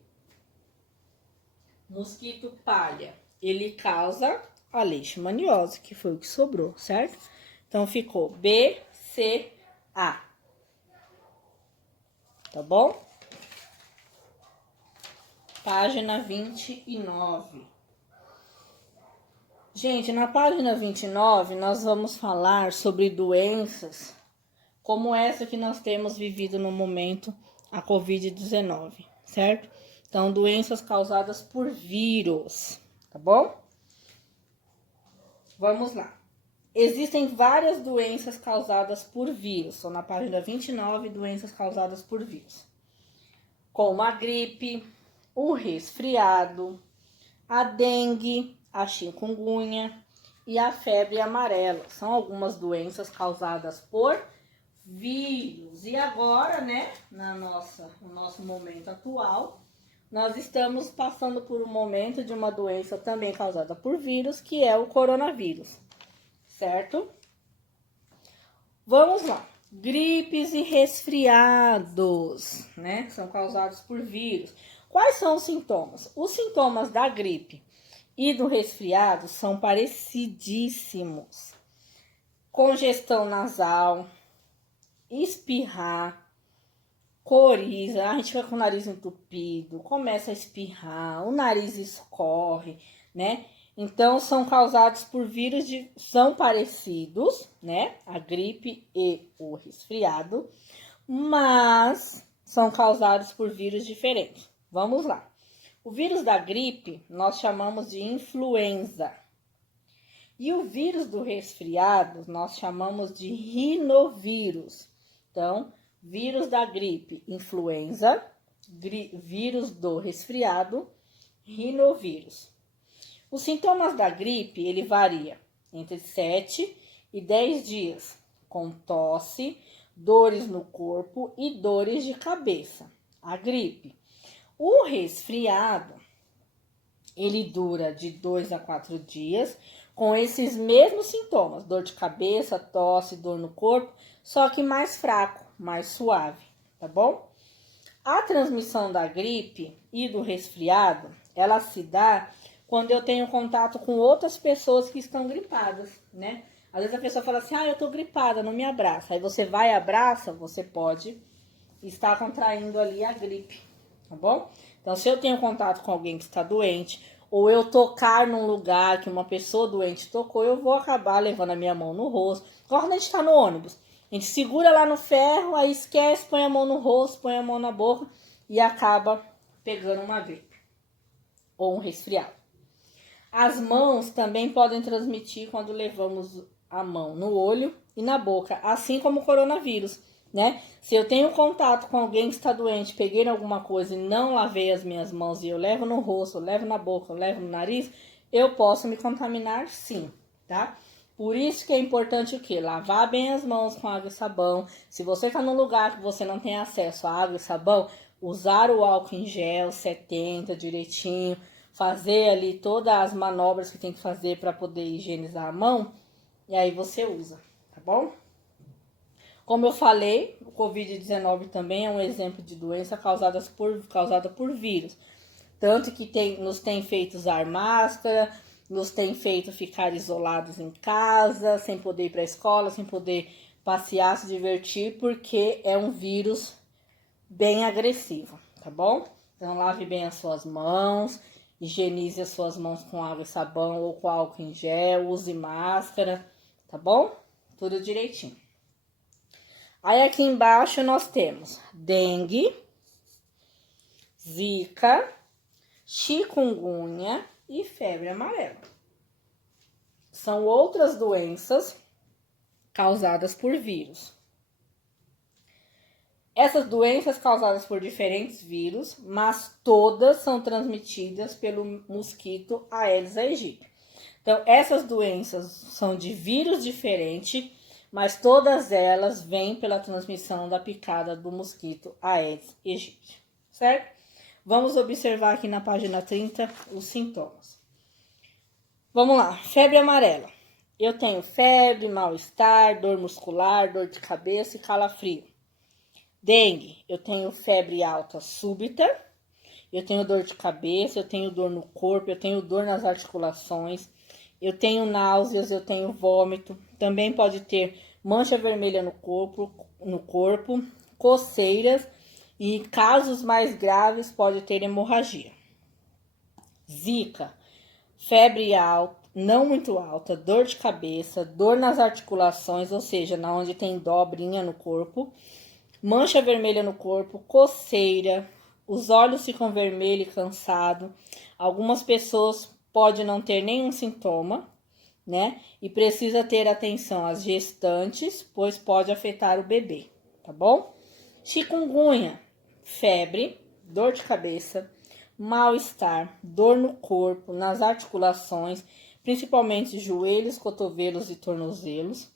mosquito palha, ele causa a leishmaniose, que foi o que sobrou, certo? Então, ficou B, C, A. Tá bom? Página 29. Gente, na página 29, nós vamos falar sobre doenças como essa que nós temos vivido no momento, a Covid-19, certo? Então, doenças causadas por vírus, tá bom? Vamos lá. Existem várias doenças causadas por vírus. São na página 29, doenças causadas por vírus. Como a gripe, o resfriado, a dengue, a chikungunya e a febre amarela. São algumas doenças causadas por vírus. E agora, né, no nosso momento atual, nós estamos passando por um momento de uma doença também causada por vírus, que é o coronavírus, certo? Vamos lá. Gripes e resfriados, né, são causados por vírus. Quais são os sintomas? Os sintomas da gripe e do resfriado são parecidíssimos. Congestão nasal, espirrar, coriza, a gente fica com o nariz entupido, começa a espirrar, o nariz escorre, né? Então, são causados por vírus, são parecidos, né? A gripe e o resfriado, mas são causados por vírus diferentes. Vamos lá. O vírus da gripe nós chamamos de influenza. E o vírus do resfriado nós chamamos de rinovírus. Então, vírus da gripe, influenza, vírus do resfriado, rinovírus. Os sintomas da gripe, ele varia entre 7 e 10 dias, com tosse, dores no corpo e dores de cabeça. A gripe. O resfriado, ele dura de 2 a 4 dias, com esses mesmos sintomas, dor de cabeça, tosse, dor no corpo, só que mais fraco, mais suave, tá bom? A transmissão da gripe e do resfriado, ela se dá quando eu tenho contato com outras pessoas que estão gripadas, né? Às vezes a pessoa fala assim, eu tô gripada, não me abraça. Aí você vai e abraça, você pode estar contraindo ali a gripe, tá bom? Então, se eu tenho contato com alguém que está doente, ou eu tocar num lugar que uma pessoa doente tocou, eu vou acabar levando a minha mão no rosto. Quando a gente tá no ônibus, a gente segura lá no ferro, aí esquece, põe a mão no rosto, põe a mão na boca e acaba pegando uma gripe ou um resfriado. As mãos também podem transmitir quando levamos a mão no olho e na boca, assim como o coronavírus, né? Se eu tenho contato com alguém que está doente, peguei alguma coisa e não lavei as minhas mãos e eu levo no rosto, eu levo na boca, eu levo no nariz, eu posso me contaminar sim, tá? Por isso que é importante o quê? Lavar bem as mãos com água e sabão. Se você está num lugar que você não tem acesso a água e sabão, usar o álcool em gel 70 direitinho, fazer ali todas as manobras que tem que fazer para poder higienizar a mão, e aí você usa, tá bom? Como eu falei, o Covid-19 também é um exemplo de doença causada por vírus. Tanto que nos tem feito usar máscara, nos tem feito ficar isolados em casa, sem poder ir para a escola, sem poder passear, se divertir, porque é um vírus bem agressivo, tá bom? Então, lave bem as suas mãos, higienize as suas mãos com água e sabão ou com álcool em gel, use máscara, tá bom? Tudo direitinho. Aí aqui embaixo nós temos dengue, zika, chikungunya e febre amarela. São outras doenças causadas por vírus. Essas doenças causadas por diferentes vírus, mas todas são transmitidas pelo mosquito Aedes aegypti. Então, essas doenças são de vírus diferente, mas todas elas vêm pela transmissão da picada do mosquito Aedes aegypti, certo? Vamos observar aqui na página 30 os sintomas. Vamos lá, febre amarela. Eu tenho febre, mal-estar, dor muscular, dor de cabeça e calafrio. Dengue, eu tenho febre alta súbita, eu tenho dor de cabeça, eu tenho dor no corpo, eu tenho dor nas articulações, eu tenho náuseas, eu tenho vômito, também pode ter mancha vermelha no corpo, coceiras e casos mais graves pode ter hemorragia. Zika, febre alta, não muito alta, dor de cabeça, dor nas articulações, ou seja, na onde tem dobrinha no corpo, mancha vermelha no corpo, coceira, os olhos ficam vermelhos e cansados. Algumas pessoas podem não ter nenhum sintoma, né? E precisa ter atenção às gestantes, pois pode afetar o bebê, tá bom? Chikungunya, febre, dor de cabeça, mal-estar, dor no corpo, nas articulações, principalmente joelhos, cotovelos e tornozelos,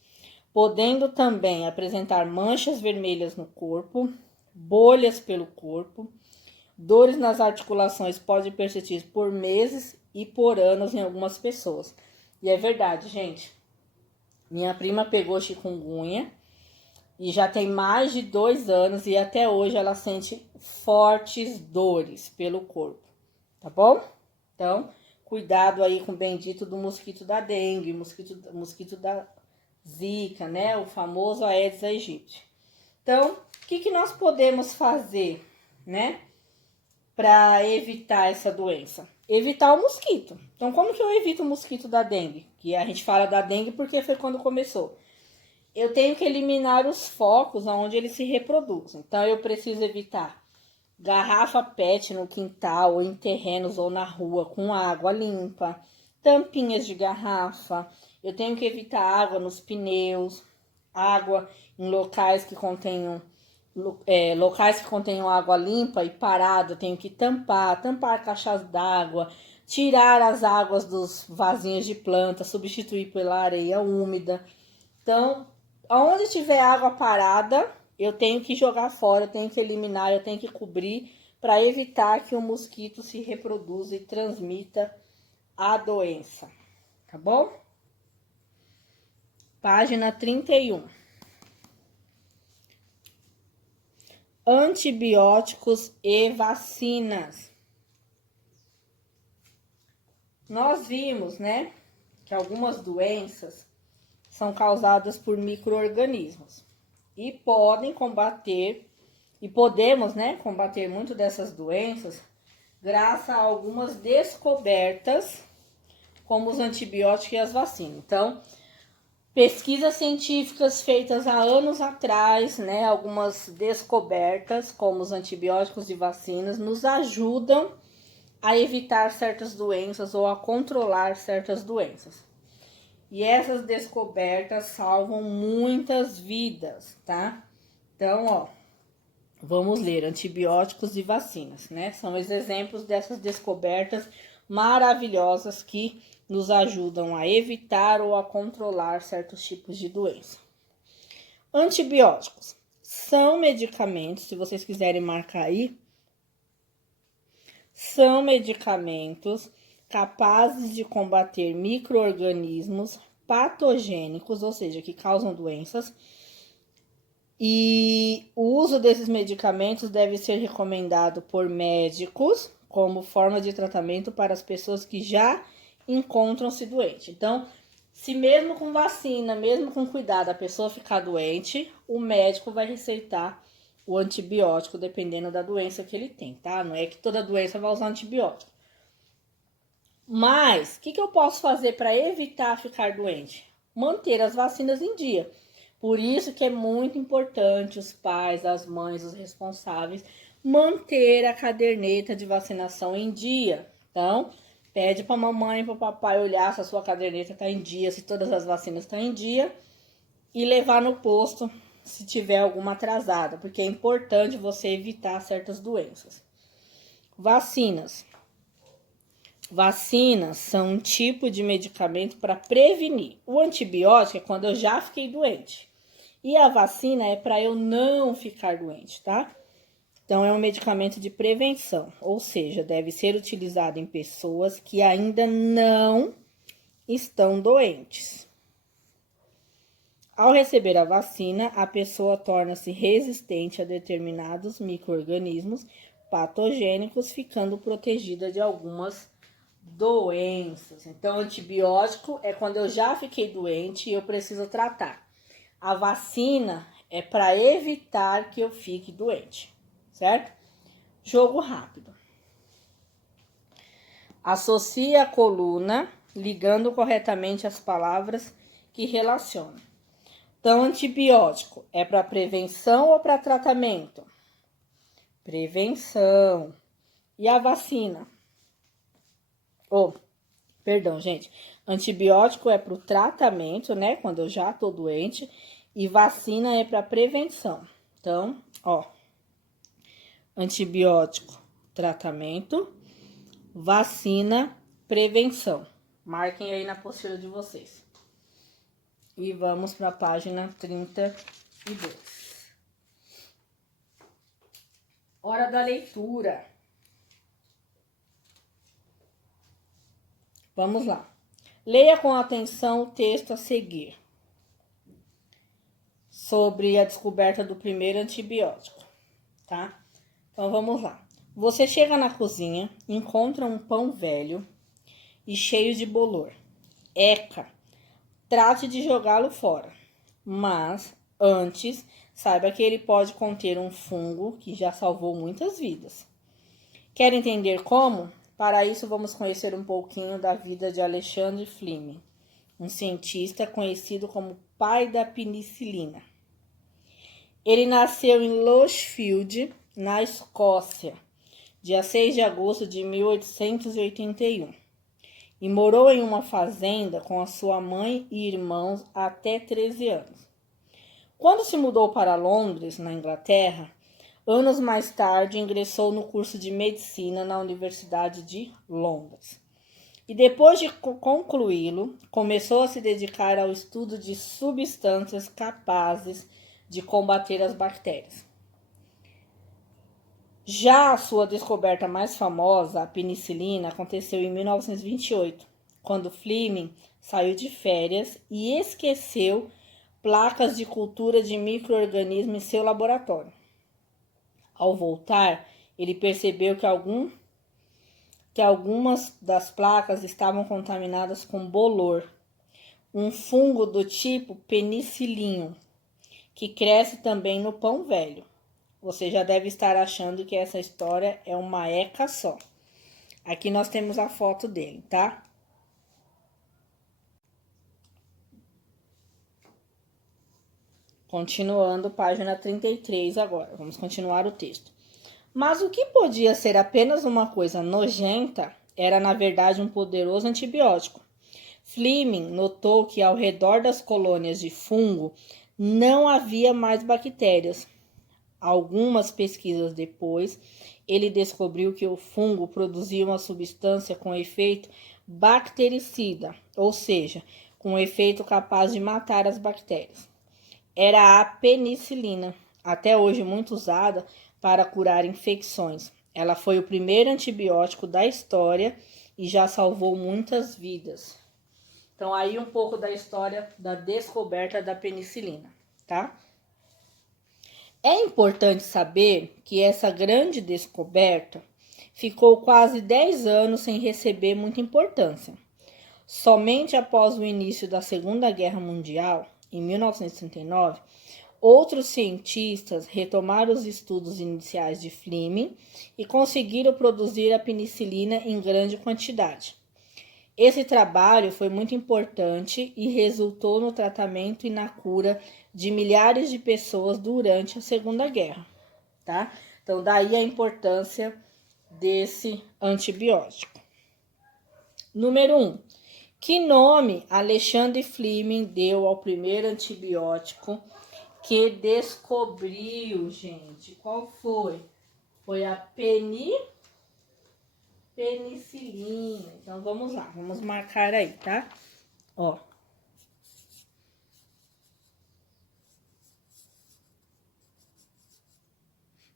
podendo também apresentar manchas vermelhas no corpo, bolhas pelo corpo, dores nas articulações podem persistir por meses e por anos em algumas pessoas. E é verdade, gente. Minha prima pegou chikungunya e já tem mais de 2 anos e até hoje ela sente fortes dores pelo corpo, tá bom? Então, cuidado aí com o bendito do mosquito da dengue, mosquito da zika, né? O famoso Aedes aegypti. Então, o que nós podemos fazer, né? Para evitar essa doença? Evitar o mosquito. Então, como que eu evito o mosquito da dengue? Que a gente fala da dengue porque foi quando começou. Eu tenho que eliminar os focos onde ele se reproduz. Então, eu preciso evitar garrafa PET no quintal, ou em terrenos, ou na rua, com água limpa, tampinhas de garrafa. Eu tenho que evitar água nos pneus, água em locais que contenham água limpa e parada. Eu tenho que tampar caixas d'água, tirar as águas dos vasinhos de planta, substituir pela areia úmida. Então, onde tiver água parada, eu tenho que jogar fora, eu tenho que eliminar, eu tenho que cobrir para evitar que o mosquito se reproduza e transmita a doença, tá bom? Página 31. Antibióticos e vacinas. Nós vimos, né, que algumas doenças são causadas por micro-organismos e podem combater E podemos, né, combater muito dessas doenças graças a algumas descobertas, como os antibióticos e as vacinas. Então, pesquisas científicas feitas há anos atrás, né, algumas descobertas, como os antibióticos e vacinas, nos ajudam a evitar certas doenças ou a controlar certas doenças. E essas descobertas salvam muitas vidas, tá? Então, ó, vamos ler antibióticos e vacinas, né? São os exemplos dessas descobertas maravilhosas que nos ajudam a evitar ou a controlar certos tipos de doença. Antibióticos são medicamentos, se vocês quiserem marcar aí, são medicamentos capazes de combater micro-organismos patogênicos, ou seja, que causam doenças. E o uso desses medicamentos deve ser recomendado por médicos como forma de tratamento para as pessoas que já encontram-se doentes. Então, se mesmo com vacina, mesmo com cuidado, a pessoa ficar doente, o médico vai receitar o antibiótico dependendo da doença que ele tem, tá? Não é que toda doença vai usar antibiótico. Mas, o que eu posso fazer para evitar ficar doente? Manter as vacinas em dia. Por isso que é muito importante os pais, as mães, os responsáveis, manter a caderneta de vacinação em dia. Então, pede para a mamãe e para o papai olhar se a sua caderneta está em dia, se todas as vacinas estão em dia, e levar no posto se tiver alguma atrasada, porque é importante você evitar certas doenças. Vacinas. Vacinas são um tipo de medicamento para prevenir. O antibiótico é quando eu já fiquei doente. E a vacina é para eu não ficar doente, tá? Então, é um medicamento de prevenção, ou seja, deve ser utilizado em pessoas que ainda não estão doentes. Ao receber a vacina, a pessoa torna-se resistente a determinados micro-organismos patogênicos, ficando protegida de algumas doenças. Então, antibiótico é quando eu já fiquei doente e eu preciso tratar. A vacina é para evitar que eu fique doente, certo? Jogo rápido. Associe a coluna, ligando corretamente as palavras que relacionam. Então, antibiótico é para prevenção ou para tratamento? Prevenção. E a vacina? Perdão, gente. Antibiótico é para o tratamento, né? Quando eu já tô doente. E vacina é para prevenção. Então, ó. Antibiótico, tratamento. Vacina, prevenção. Marquem aí na apostila de vocês. E vamos para a página 32. Hora da leitura. Vamos lá. Leia com atenção o texto a seguir sobre a descoberta do primeiro antibiótico, tá? Então, vamos lá. Você chega na cozinha, encontra um pão velho e cheio de bolor. Eca, trate de jogá-lo fora, mas antes, saiba que ele pode conter um fungo que já salvou muitas vidas. Quer entender como? Para isso, vamos conhecer um pouquinho da vida de Alexandre Fleming, um cientista conhecido como pai da penicilina. Ele nasceu em Lichfield, na Escócia, dia 6 de agosto de 1881, e morou em uma fazenda com a sua mãe e irmãos até 13 anos. Quando se mudou para Londres, na Inglaterra, anos mais tarde ingressou no curso de medicina na Universidade de Londres. E depois de concluí-lo, começou a se dedicar ao estudo de substâncias capazes de combater as bactérias. Já a sua descoberta mais famosa, a penicilina, aconteceu em 1928, quando Fleming saiu de férias e esqueceu placas de cultura de micro-organismos em seu laboratório. Ao voltar, ele percebeu que algumas das placas estavam contaminadas com bolor, um fungo do tipo penicillium, que cresce também no pão velho. você já deve estar achando que essa história é uma eca só. Aqui nós temos a foto dele, tá? Continuando, página 33 agora. Vamos continuar o texto. Mas o que podia ser apenas uma coisa nojenta era, na verdade, um poderoso antibiótico. Fleming notou que ao redor das colônias de fungo não havia mais bactérias. Algumas pesquisas depois, ele descobriu que o fungo produzia uma substância com efeito bactericida, ou seja, com efeito capaz de matar as bactérias. Era a penicilina, até hoje muito usada para curar infecções. Ela foi o primeiro antibiótico da história e já salvou muitas vidas. Então, aí um pouco da história da descoberta da penicilina, tá? É importante saber que essa grande descoberta ficou quase 10 anos sem receber muita importância. Somente após o início da Segunda Guerra Mundial, em 1939, outros cientistas retomaram os estudos iniciais de Fleming e conseguiram produzir a penicilina em grande quantidade. Esse trabalho foi muito importante e resultou no tratamento e na cura de milhares de pessoas durante a Segunda Guerra, tá? Então, daí a importância desse antibiótico. Número 1. Que nome Alexandre Fleming deu ao primeiro antibiótico que descobriu, gente? Qual foi? Foi a penicilina. Então, vamos lá. Vamos marcar aí, tá? Ó.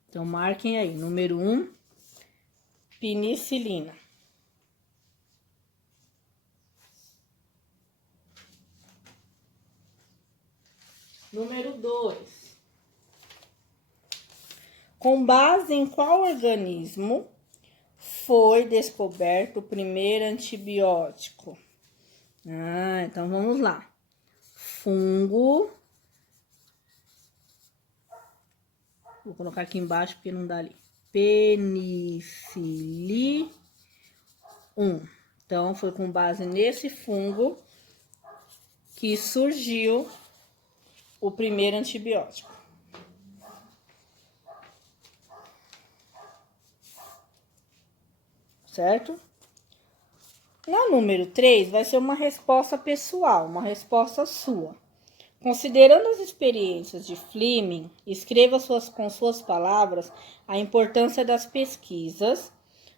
Então, marquem aí. Número 1, penicilina. Número 2. Com base em qual organismo foi descoberto o primeiro antibiótico? Então vamos lá. Fungo. Vou colocar aqui embaixo porque não dá ali. Penicillium. Então foi com base nesse fungo que surgiu o primeiro antibiótico. Certo? Na número 3, vai ser uma resposta pessoal, uma resposta sua. Considerando as experiências de Fleming, escreva com suas palavras a importância das pesquisas,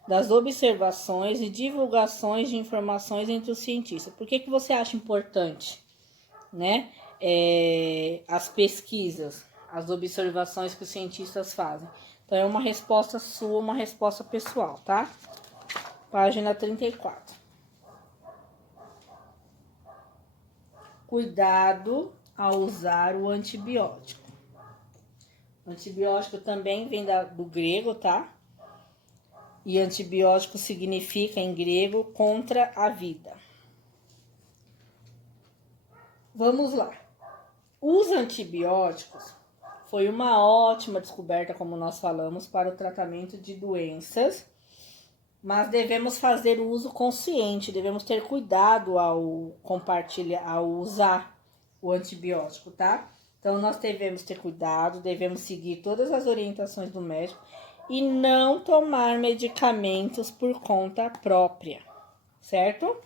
das observações e divulgações de informações entre os cientistas. Por que você acha importante, né? As pesquisas, as observações que os cientistas fazem. Então, é uma resposta sua, uma resposta pessoal, tá? Página 34. Cuidado ao usar o antibiótico. O antibiótico também vem do grego, tá? E antibiótico significa em grego contra a vida. Vamos lá. Os antibióticos foi uma ótima descoberta, como nós falamos, para o tratamento de doenças, mas devemos fazer o uso consciente, devemos ter cuidado ao usar o antibiótico, tá? Então, nós devemos ter cuidado, devemos seguir todas as orientações do médico e não tomar medicamentos por conta própria, certo?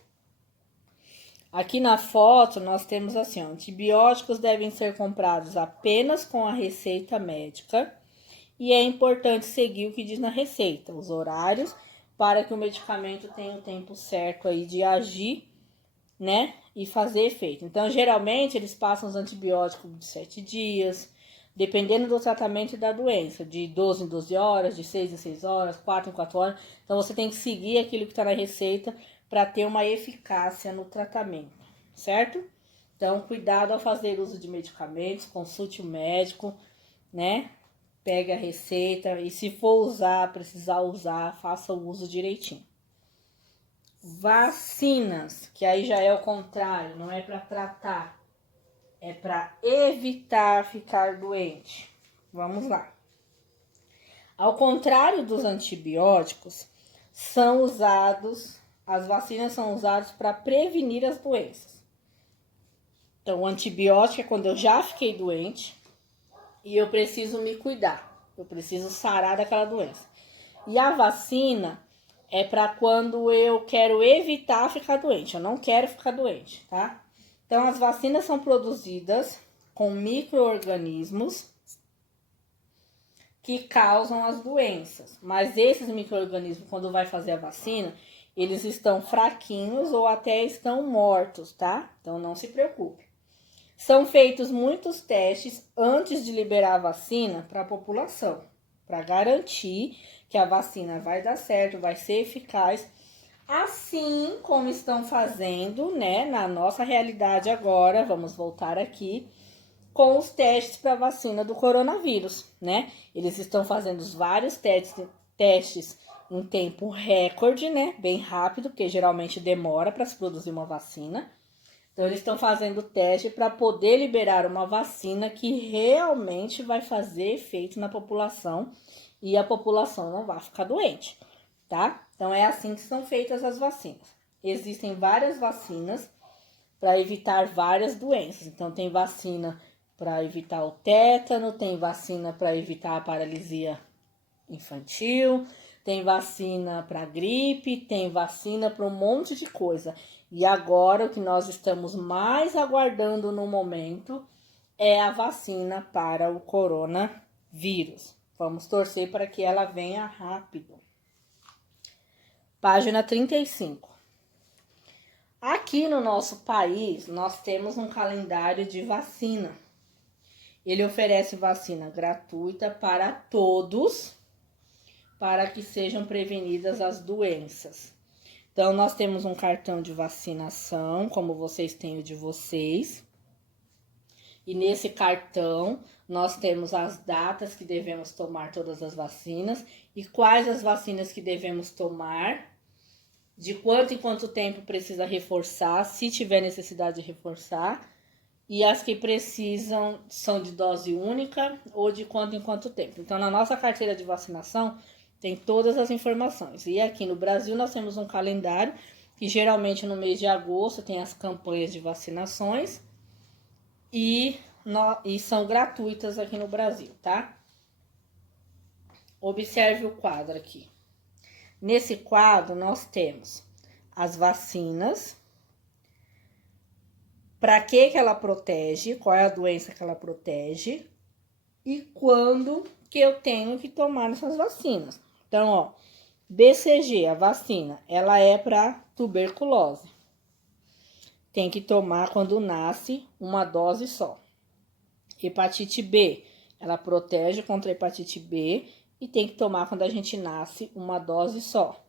Aqui na foto, nós temos assim, ó, antibióticos devem ser comprados apenas com a receita médica e é importante seguir o que diz na receita, os horários, para que o medicamento tenha o tempo certo aí de agir, né, e fazer efeito. Então, geralmente, eles passam os antibióticos de 7 dias, dependendo do tratamento e da doença, de 12 em 12 horas, de 6 em 6 horas, 4 em 4 horas. Então, você tem que seguir aquilo que está na receita para ter uma eficácia no tratamento, certo? Então, cuidado ao fazer uso de medicamentos, consulte o médico, né? Pegue a receita e se for usar, precisar usar, faça o uso direitinho. Vacinas, que aí já é o contrário, não é para tratar, é para evitar ficar doente. Vamos lá. Ao contrário dos antibióticos, as vacinas são usadas para prevenir as doenças. Então, o antibiótico é quando eu já fiquei doente e eu preciso me cuidar, eu preciso sarar daquela doença. E a vacina é para quando eu quero evitar ficar doente, eu não quero ficar doente, tá? Então, as vacinas são produzidas com micro-organismos que causam as doenças. Mas esses micro-organismos, quando vai fazer a vacina, eles estão fraquinhos ou até estão mortos, tá? Então, não se preocupe. São feitos muitos testes antes de liberar a vacina para a população, para garantir que a vacina vai dar certo, vai ser eficaz, assim como estão fazendo, né, na nossa realidade agora. Vamos voltar aqui com os testes para a vacina do coronavírus, né? Eles estão fazendo vários testes em tempo recorde, né? Bem rápido, porque geralmente demora para se produzir uma vacina. Então, eles estão fazendo teste para poder liberar uma vacina que realmente vai fazer efeito na população e a população não vai ficar doente, tá? Então, é assim que são feitas as vacinas. Existem várias vacinas para evitar várias doenças. Então, tem vacina para evitar o tétano, tem vacina para evitar a paralisia infantil, tem vacina para gripe, tem vacina para um monte de coisa. E agora o que nós estamos mais aguardando no momento é a vacina para o coronavírus. Vamos torcer para que ela venha rápido. Página 35. Aqui no nosso país, nós temos um calendário de vacina. Ele oferece vacina gratuita para todos, para que sejam prevenidas as doenças. Então, nós temos um cartão de vacinação, como vocês têm o de vocês. E nesse cartão, nós temos as datas que devemos tomar todas as vacinas e quais as vacinas que devemos tomar, de quanto em quanto tempo precisa reforçar, se tiver necessidade de reforçar, e as que precisam são de dose única ou de quanto em quanto tempo. Então, na nossa carteira de vacinação, tem todas as informações. E aqui no Brasil nós temos um calendário que geralmente no mês de agosto tem as campanhas de vacinações e são gratuitas aqui no Brasil, tá? Observe o quadro aqui. Nesse quadro nós temos as vacinas, para que ela protege, qual é a doença que ela protege e quando que eu tenho que tomar essas vacinas. Então, ó, BCG, a vacina, ela é para tuberculose. Tem que tomar quando nasce uma dose só. Hepatite B, ela protege contra a hepatite B e tem que tomar quando a gente nasce uma dose só.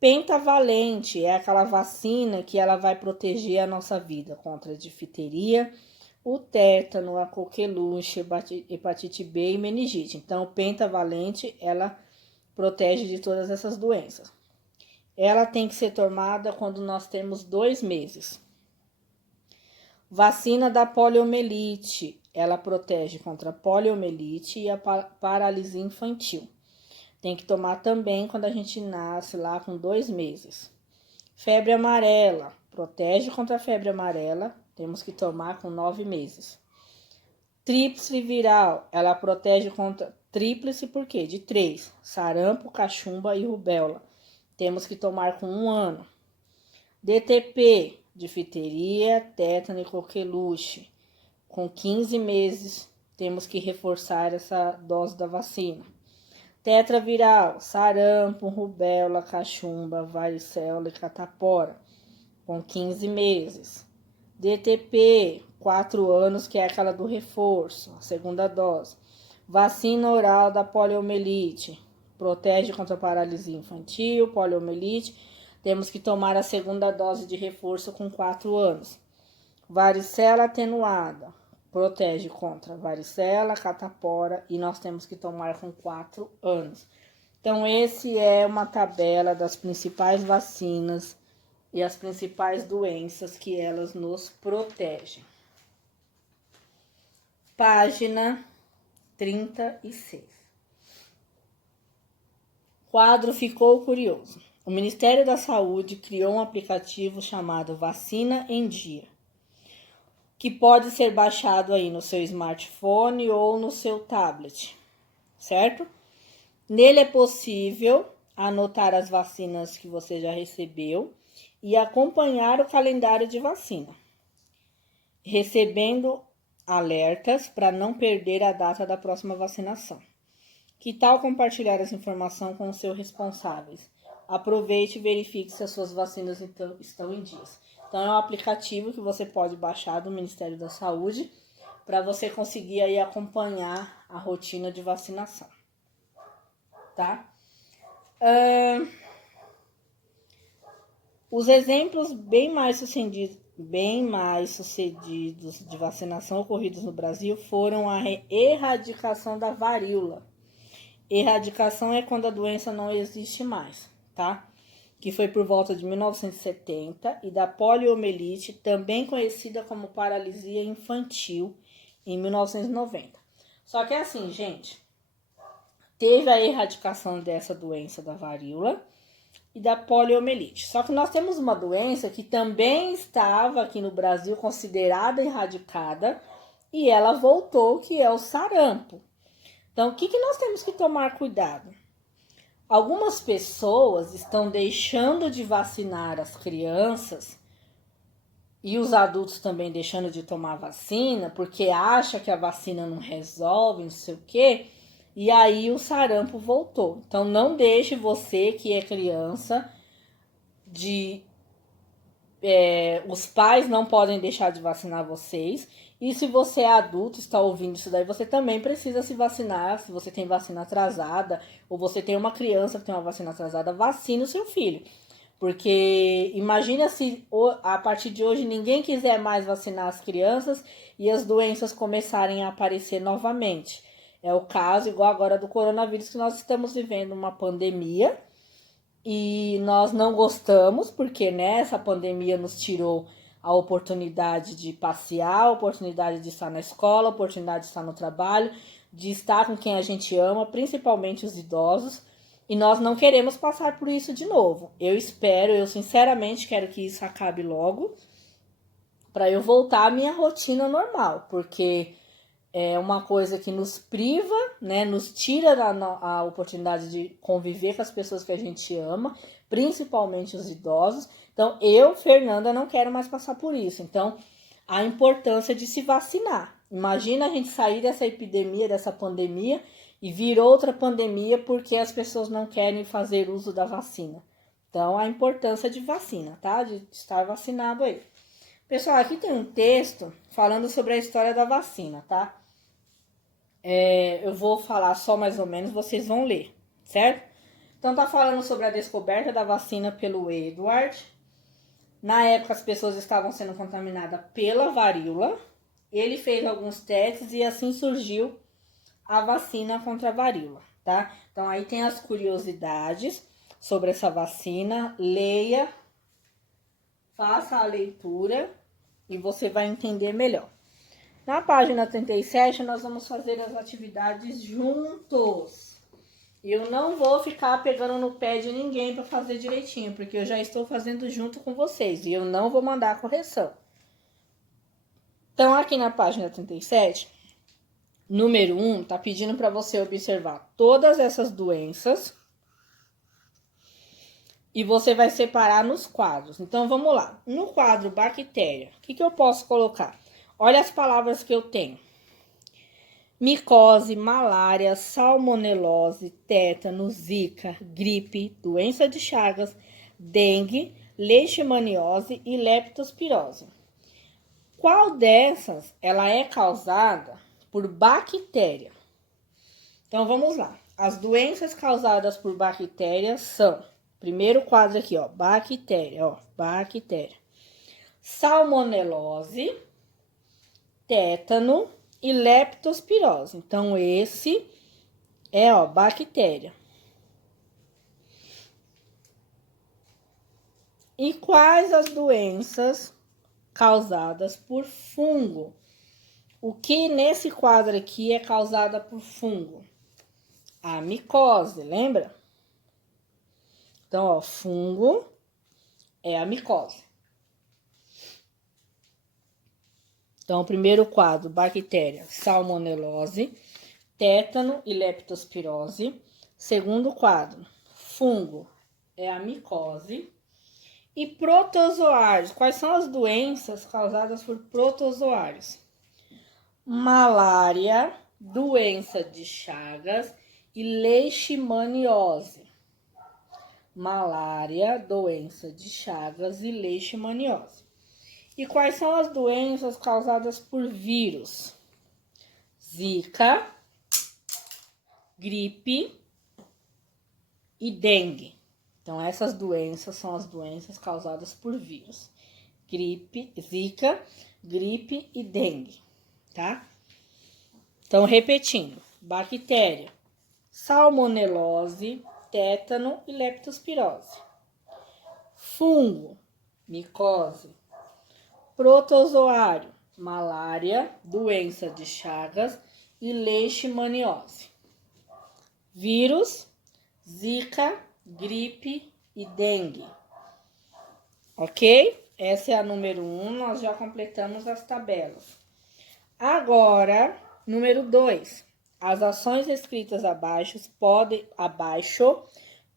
Pentavalente é aquela vacina que ela vai proteger a nossa vida contra a difteria, o tétano, a coqueluche, hepatite B e meningite. Então, o pentavalente, ela protege de todas essas doenças. Ela tem que ser tomada quando nós temos 2 meses. Vacina da poliomielite, ela protege contra a poliomielite e a paralisia infantil. Tem que tomar também quando a gente nasce lá com 2 meses. Febre amarela, protege contra a febre amarela, temos que tomar com 9 meses. Tríplice viral, ela protege contra tríplice por quê? De 3, sarampo, cachumba e rubéola. Temos que tomar com 1 ano. DTP, difteria, tétano e coqueluche. Com 15 meses, temos que reforçar essa dose da vacina. Tetraviral, sarampo, rubéola, cachumba, varicela e catapora. Com 15 meses. DTP, 4 anos, que é aquela do reforço, a segunda dose. Vacina oral da poliomielite, protege contra a paralisia infantil, poliomielite. Temos que tomar a segunda dose de reforço com 4 anos. Varicela atenuada, protege contra varicela, catapora e nós temos que tomar com 4 anos. Então, esse é uma tabela das principais vacinas e as principais doenças que elas nos protegem. Página 36. quadro ficou curioso. O Ministério da Saúde criou um aplicativo chamado Vacina em Dia, que pode ser baixado aí no seu smartphone ou no seu tablet, certo? Nele é possível anotar as vacinas que você já recebeu e acompanhar o calendário de vacina, recebendo alertas para não perder a data da próxima vacinação. Que tal compartilhar essa informação com os seus responsáveis? Aproveite e verifique se as suas vacinas estão em dias. Então, é um aplicativo que você pode baixar do Ministério da Saúde para você conseguir aí acompanhar a rotina de vacinação, tá? Os exemplos bem mais sucedidos de vacinação ocorridos no Brasil foram a erradicação da varíola. Erradicação é quando a doença não existe mais, tá? Que foi por volta de 1970, e da poliomielite, também conhecida como paralisia infantil, em 1990. Só que é assim, gente, teve a erradicação dessa doença da varíola e da poliomielite. Só que nós temos uma doença que também estava aqui no Brasil considerada erradicada e ela voltou, que é o sarampo. Então, o que nós temos que tomar cuidado? Algumas pessoas estão deixando de vacinar as crianças e os adultos também deixando de tomar vacina porque acha que a vacina não resolve, não sei o quê, e aí o sarampo voltou. Então, não deixe você que é criança os pais não podem deixar de vacinar vocês. E se você é adulto, está ouvindo isso daí, você também precisa se vacinar. Se você tem vacina atrasada, ou você tem uma criança que tem uma vacina atrasada, vacine o seu filho. Porque imagina se a partir de hoje ninguém quiser mais vacinar as crianças e as doenças começarem a aparecer novamente. É o caso, igual agora, do coronavírus, que nós estamos vivendo uma pandemia. E nós não gostamos, porque essa pandemia nos tirou a oportunidade de passear, a oportunidade de estar na escola, a oportunidade de estar no trabalho, de estar com quem a gente ama, principalmente os idosos. E nós não queremos passar por isso de novo. Eu sinceramente quero que isso acabe logo, para eu voltar à minha rotina normal, porque é uma coisa que nos priva, nos tira a oportunidade de conviver com as pessoas que a gente ama, principalmente os idosos. Então, eu, Fernanda, não quero mais passar por isso. Então, a importância de se vacinar. Imagina a gente sair dessa epidemia, dessa pandemia, e vir outra pandemia porque as pessoas não querem fazer uso da vacina. Então, a importância de vacina, tá? De estar vacinado aí. Pessoal, aqui tem um texto falando sobre a história da vacina, tá? Eu vou falar só mais ou menos, vocês vão ler, certo? Então, tá falando sobre a descoberta da vacina pelo Edward. Na época, as pessoas estavam sendo contaminadas pela varíola. Ele fez alguns testes e assim surgiu a vacina contra a varíola, tá? Então, aí tem as curiosidades sobre essa vacina. Leia, faça a leitura e você vai entender melhor. Na página 37, nós vamos fazer as atividades juntos. Eu não vou ficar pegando no pé de ninguém para fazer direitinho, porque eu já estou fazendo junto com vocês e eu não vou mandar a correção. Então, aqui na página 37, número 1, tá pedindo para você observar todas essas doenças e você vai separar nos quadros. Então, vamos lá. No quadro bactéria, o que eu posso colocar? Olha as palavras que eu tenho. Micose, malária, salmonelose, tétano, zika, gripe, doença de Chagas, dengue, leishmaniose e leptospirose. Qual dessas ela é causada por bactéria? Então, vamos lá. As doenças causadas por bactérias são, primeiro quadro aqui, bactéria, bactéria. Salmonelose, tétano e leptospirose. Então, esse é, bactéria. E quais as doenças causadas por fungo? O que nesse quadro aqui é causada por fungo? A micose, lembra? Então, ó, fungo é a micose. Então, o primeiro quadro, bactéria, salmonelose, tétano e leptospirose. Segundo quadro, fungo é a micose. E protozoários, quais são as doenças causadas por protozoários? Malária, doença de Chagas e leishmaniose. Malária, doença de Chagas e leishmaniose. E quais são as doenças causadas por vírus? Zika, gripe e dengue. Então, essas doenças são as doenças causadas por vírus. Gripe, zika, gripe e dengue, tá? Então, repetindo. Bactéria, salmonelose, tétano e leptospirose. Fungo, micose. Protozoário, malária, doença de Chagas e leishmaniose. Vírus, zika, gripe e dengue. Ok? Essa é a número 1, nós já completamos as tabelas. Agora, número 2. As ações escritas abaixo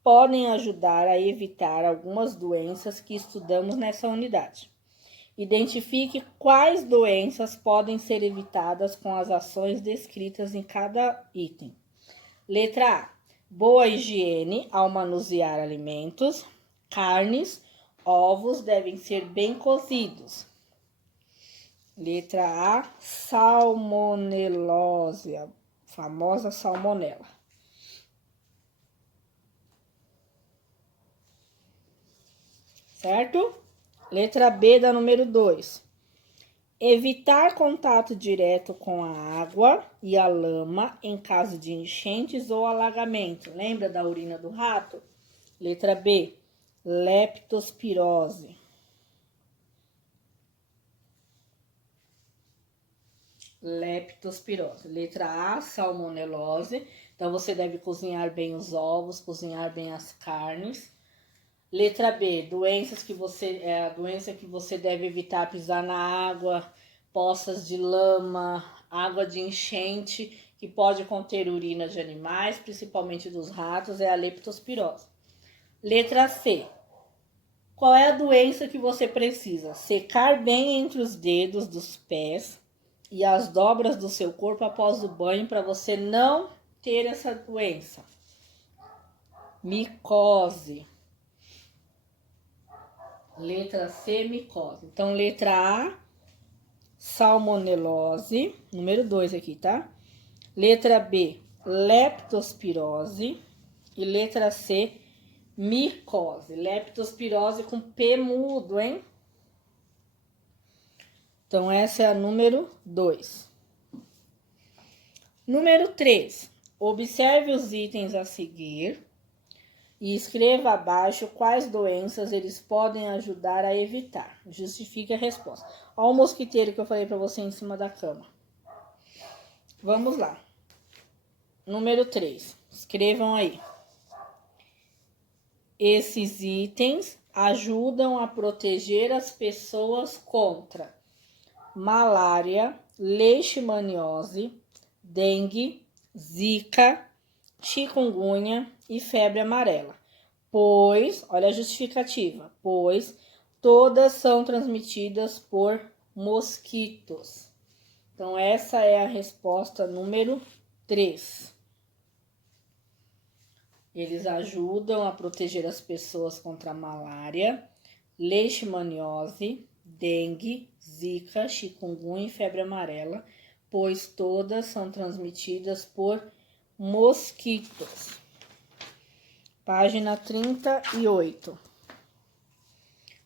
podem ajudar a evitar algumas doenças que estudamos nessa unidade. Identifique quais doenças podem ser evitadas com as ações descritas em cada item. Letra A. Boa higiene ao manusear alimentos. Carnes, ovos devem ser bem cozidos. Letra A. Salmonelose, a famosa salmonela. Certo? Letra B da número 2. Evitar contato direto com a água e a lama em caso de enchentes ou alagamento. Lembra da urina do rato? Letra B. Leptospirose. Leptospirose. Letra A, salmonelose. Então, você deve cozinhar bem os ovos, cozinhar bem as carnes. Letra B, a doença que você deve evitar pisar na água, poças de lama, água de enchente, que pode conter urina de animais, principalmente dos ratos, é a leptospirose. Letra C, qual é a doença que você precisa? Secar bem entre os dedos dos pés e as dobras do seu corpo após o banho para você não ter essa doença. Micose. Letra C, micose. Então, letra A, salmonelose. Número 2 aqui, tá? Letra B, leptospirose. E letra C, micose. Leptospirose com P mudo, hein? Então, essa é a número 2. Número 3. Observe os itens a seguir e escreva abaixo quais doenças eles podem ajudar a evitar. Justifique a resposta. Olha o mosquiteiro que eu falei para você em cima da cama. Vamos lá. Número 3. Escrevam aí. Esses itens ajudam a proteger as pessoas contra malária, leishmaniose, dengue, zika, chikungunya e febre amarela. Pois, olha a justificativa, pois todas são transmitidas por mosquitos. Então, essa é a resposta número 3. Eles ajudam a proteger as pessoas contra a malária, leishmaniose, dengue, zika, chikungunya e febre amarela, pois todas são transmitidas por mosquitos. Página 38.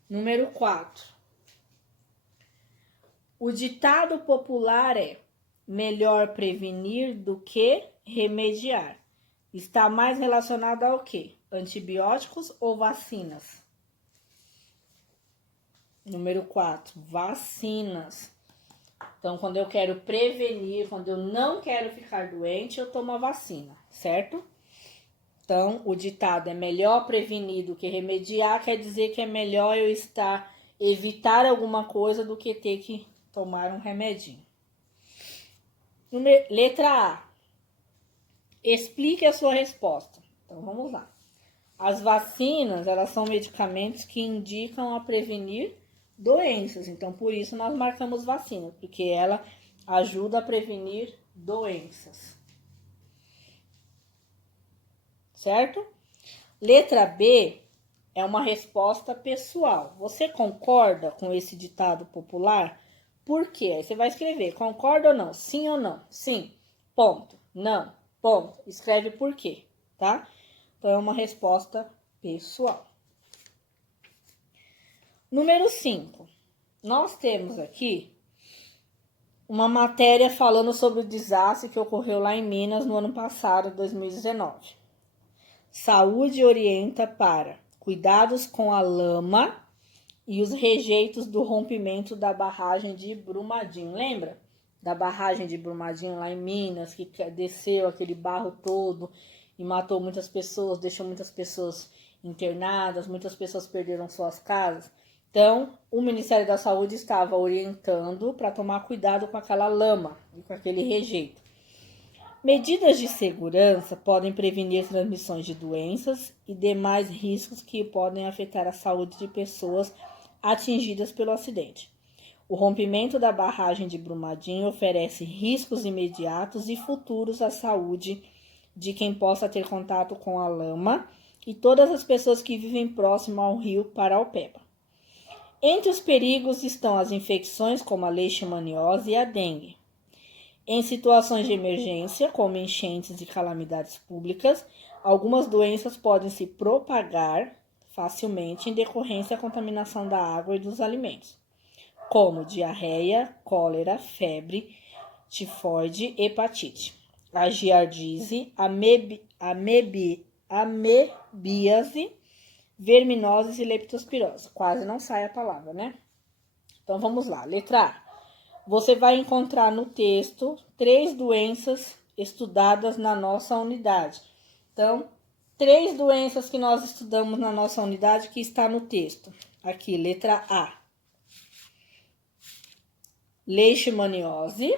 Número 4. O ditado popular é: melhor prevenir do que remediar. Está mais relacionado ao quê? Antibióticos ou vacinas? Número 4. Vacinas. Então, quando eu quero prevenir, quando eu não quero ficar doente, eu tomo a vacina, certo? Então, o ditado é melhor prevenir do que remediar, quer dizer que é melhor eu evitar alguma coisa do que ter que tomar um remedinho. Letra A. Explique a sua resposta. Então, vamos lá. As vacinas, elas são medicamentos que indicam a prevenir doenças. Então, por isso nós marcamos vacina, porque ela ajuda a prevenir doenças. Certo? Letra B é uma resposta pessoal. Você concorda com esse ditado popular? Por quê? Aí você vai escrever, concorda ou não? Sim ou não? Sim. Ponto. Não. Ponto. Escreve por quê, tá? Então, é uma resposta pessoal. Número 5. Nós temos aqui uma matéria falando sobre o desastre que ocorreu lá em Minas no ano passado, 2019. Saúde orienta para cuidados com a lama e os rejeitos do rompimento da barragem de Brumadinho. Lembra da barragem de Brumadinho lá em Minas, que desceu aquele barro todo e matou muitas pessoas, deixou muitas pessoas internadas, muitas pessoas perderam suas casas? Então, o Ministério da Saúde estava orientando para tomar cuidado com aquela lama e com aquele rejeito. Medidas de segurança podem prevenir transmissões de doenças e demais riscos que podem afetar a saúde de pessoas atingidas pelo acidente. O rompimento da barragem de Brumadinho oferece riscos imediatos e futuros à saúde de quem possa ter contato com a lama e todas as pessoas que vivem próximo ao rio Paraopeba. Entre os perigos estão as infecções como a leishmaniose e a dengue. Em situações de emergência, como enchentes e calamidades públicas, algumas doenças podem se propagar facilmente em decorrência da contaminação da água e dos alimentos, como diarreia, cólera, febre, tifoide, hepatite, a giardíase, amebíase, verminoses e leptospirose. Quase não sai a palavra, né? Então, vamos lá. Letra A. Você vai encontrar no texto 3 doenças estudadas na nossa unidade. Então, 3 doenças que nós estudamos na nossa unidade que está no texto. Aqui, letra A. Leishmaniose,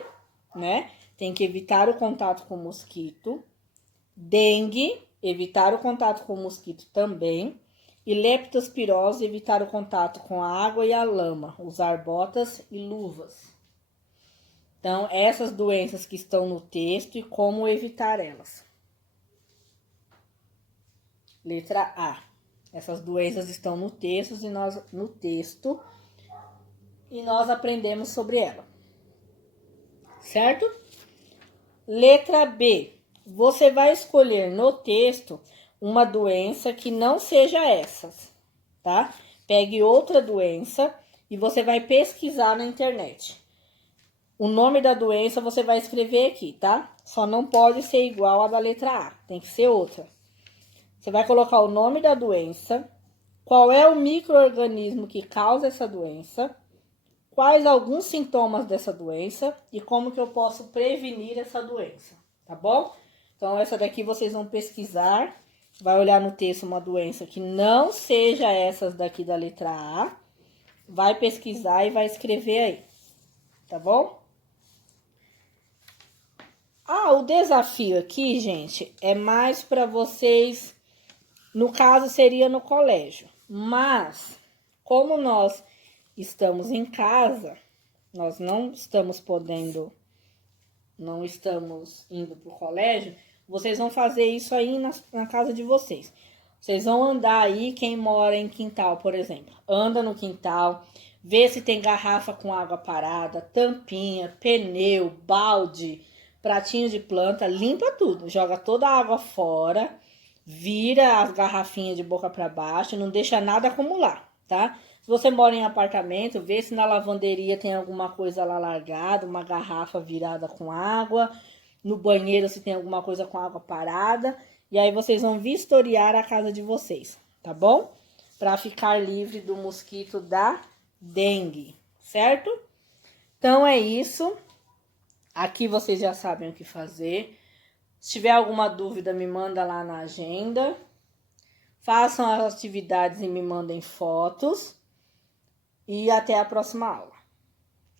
né? Tem que evitar o contato com mosquito. Dengue, evitar o contato com mosquito também. E leptospirose, evitar o contato com a água e a lama. Usar botas e luvas. Então, essas doenças que estão no texto e como evitar elas. Letra A. Essas doenças estão no texto e nós aprendemos sobre ela. Certo? Letra B. Você vai escolher no texto uma doença que não seja essas, tá? Pegue outra doença e você vai pesquisar na internet. O nome da doença você vai escrever aqui, tá? Só não pode ser igual a da letra A, tem que ser outra. Você vai colocar o nome da doença, qual é o micro-organismo que causa essa doença, quais alguns sintomas dessa doença e como que eu posso prevenir essa doença, tá bom? Então, essa daqui vocês vão pesquisar, vai olhar no texto uma doença que não seja essas daqui da letra A, vai pesquisar e vai escrever aí, tá bom? O desafio aqui, gente, é mais para vocês, no caso seria no colégio, mas como nós estamos em casa, nós não estamos indo para o colégio, vocês vão fazer isso aí na casa de vocês. Vocês vão andar aí, quem mora em quintal, por exemplo, anda no quintal, vê se tem garrafa com água parada, tampinha, pneu, balde, pratinho de planta, limpa tudo, joga toda a água fora, vira as garrafinhas de boca para baixo, não deixa nada acumular, tá? Se você mora em apartamento, vê se na lavanderia tem alguma coisa lá largada, uma garrafa virada com água, no banheiro se tem alguma coisa com água parada, e aí vocês vão vistoriar a casa de vocês, tá bom? Para ficar livre do mosquito da dengue, certo? Então é isso. Aqui vocês já sabem o que fazer. Se tiver alguma dúvida, me manda lá na agenda. Façam as atividades e me mandem fotos. E até a próxima aula.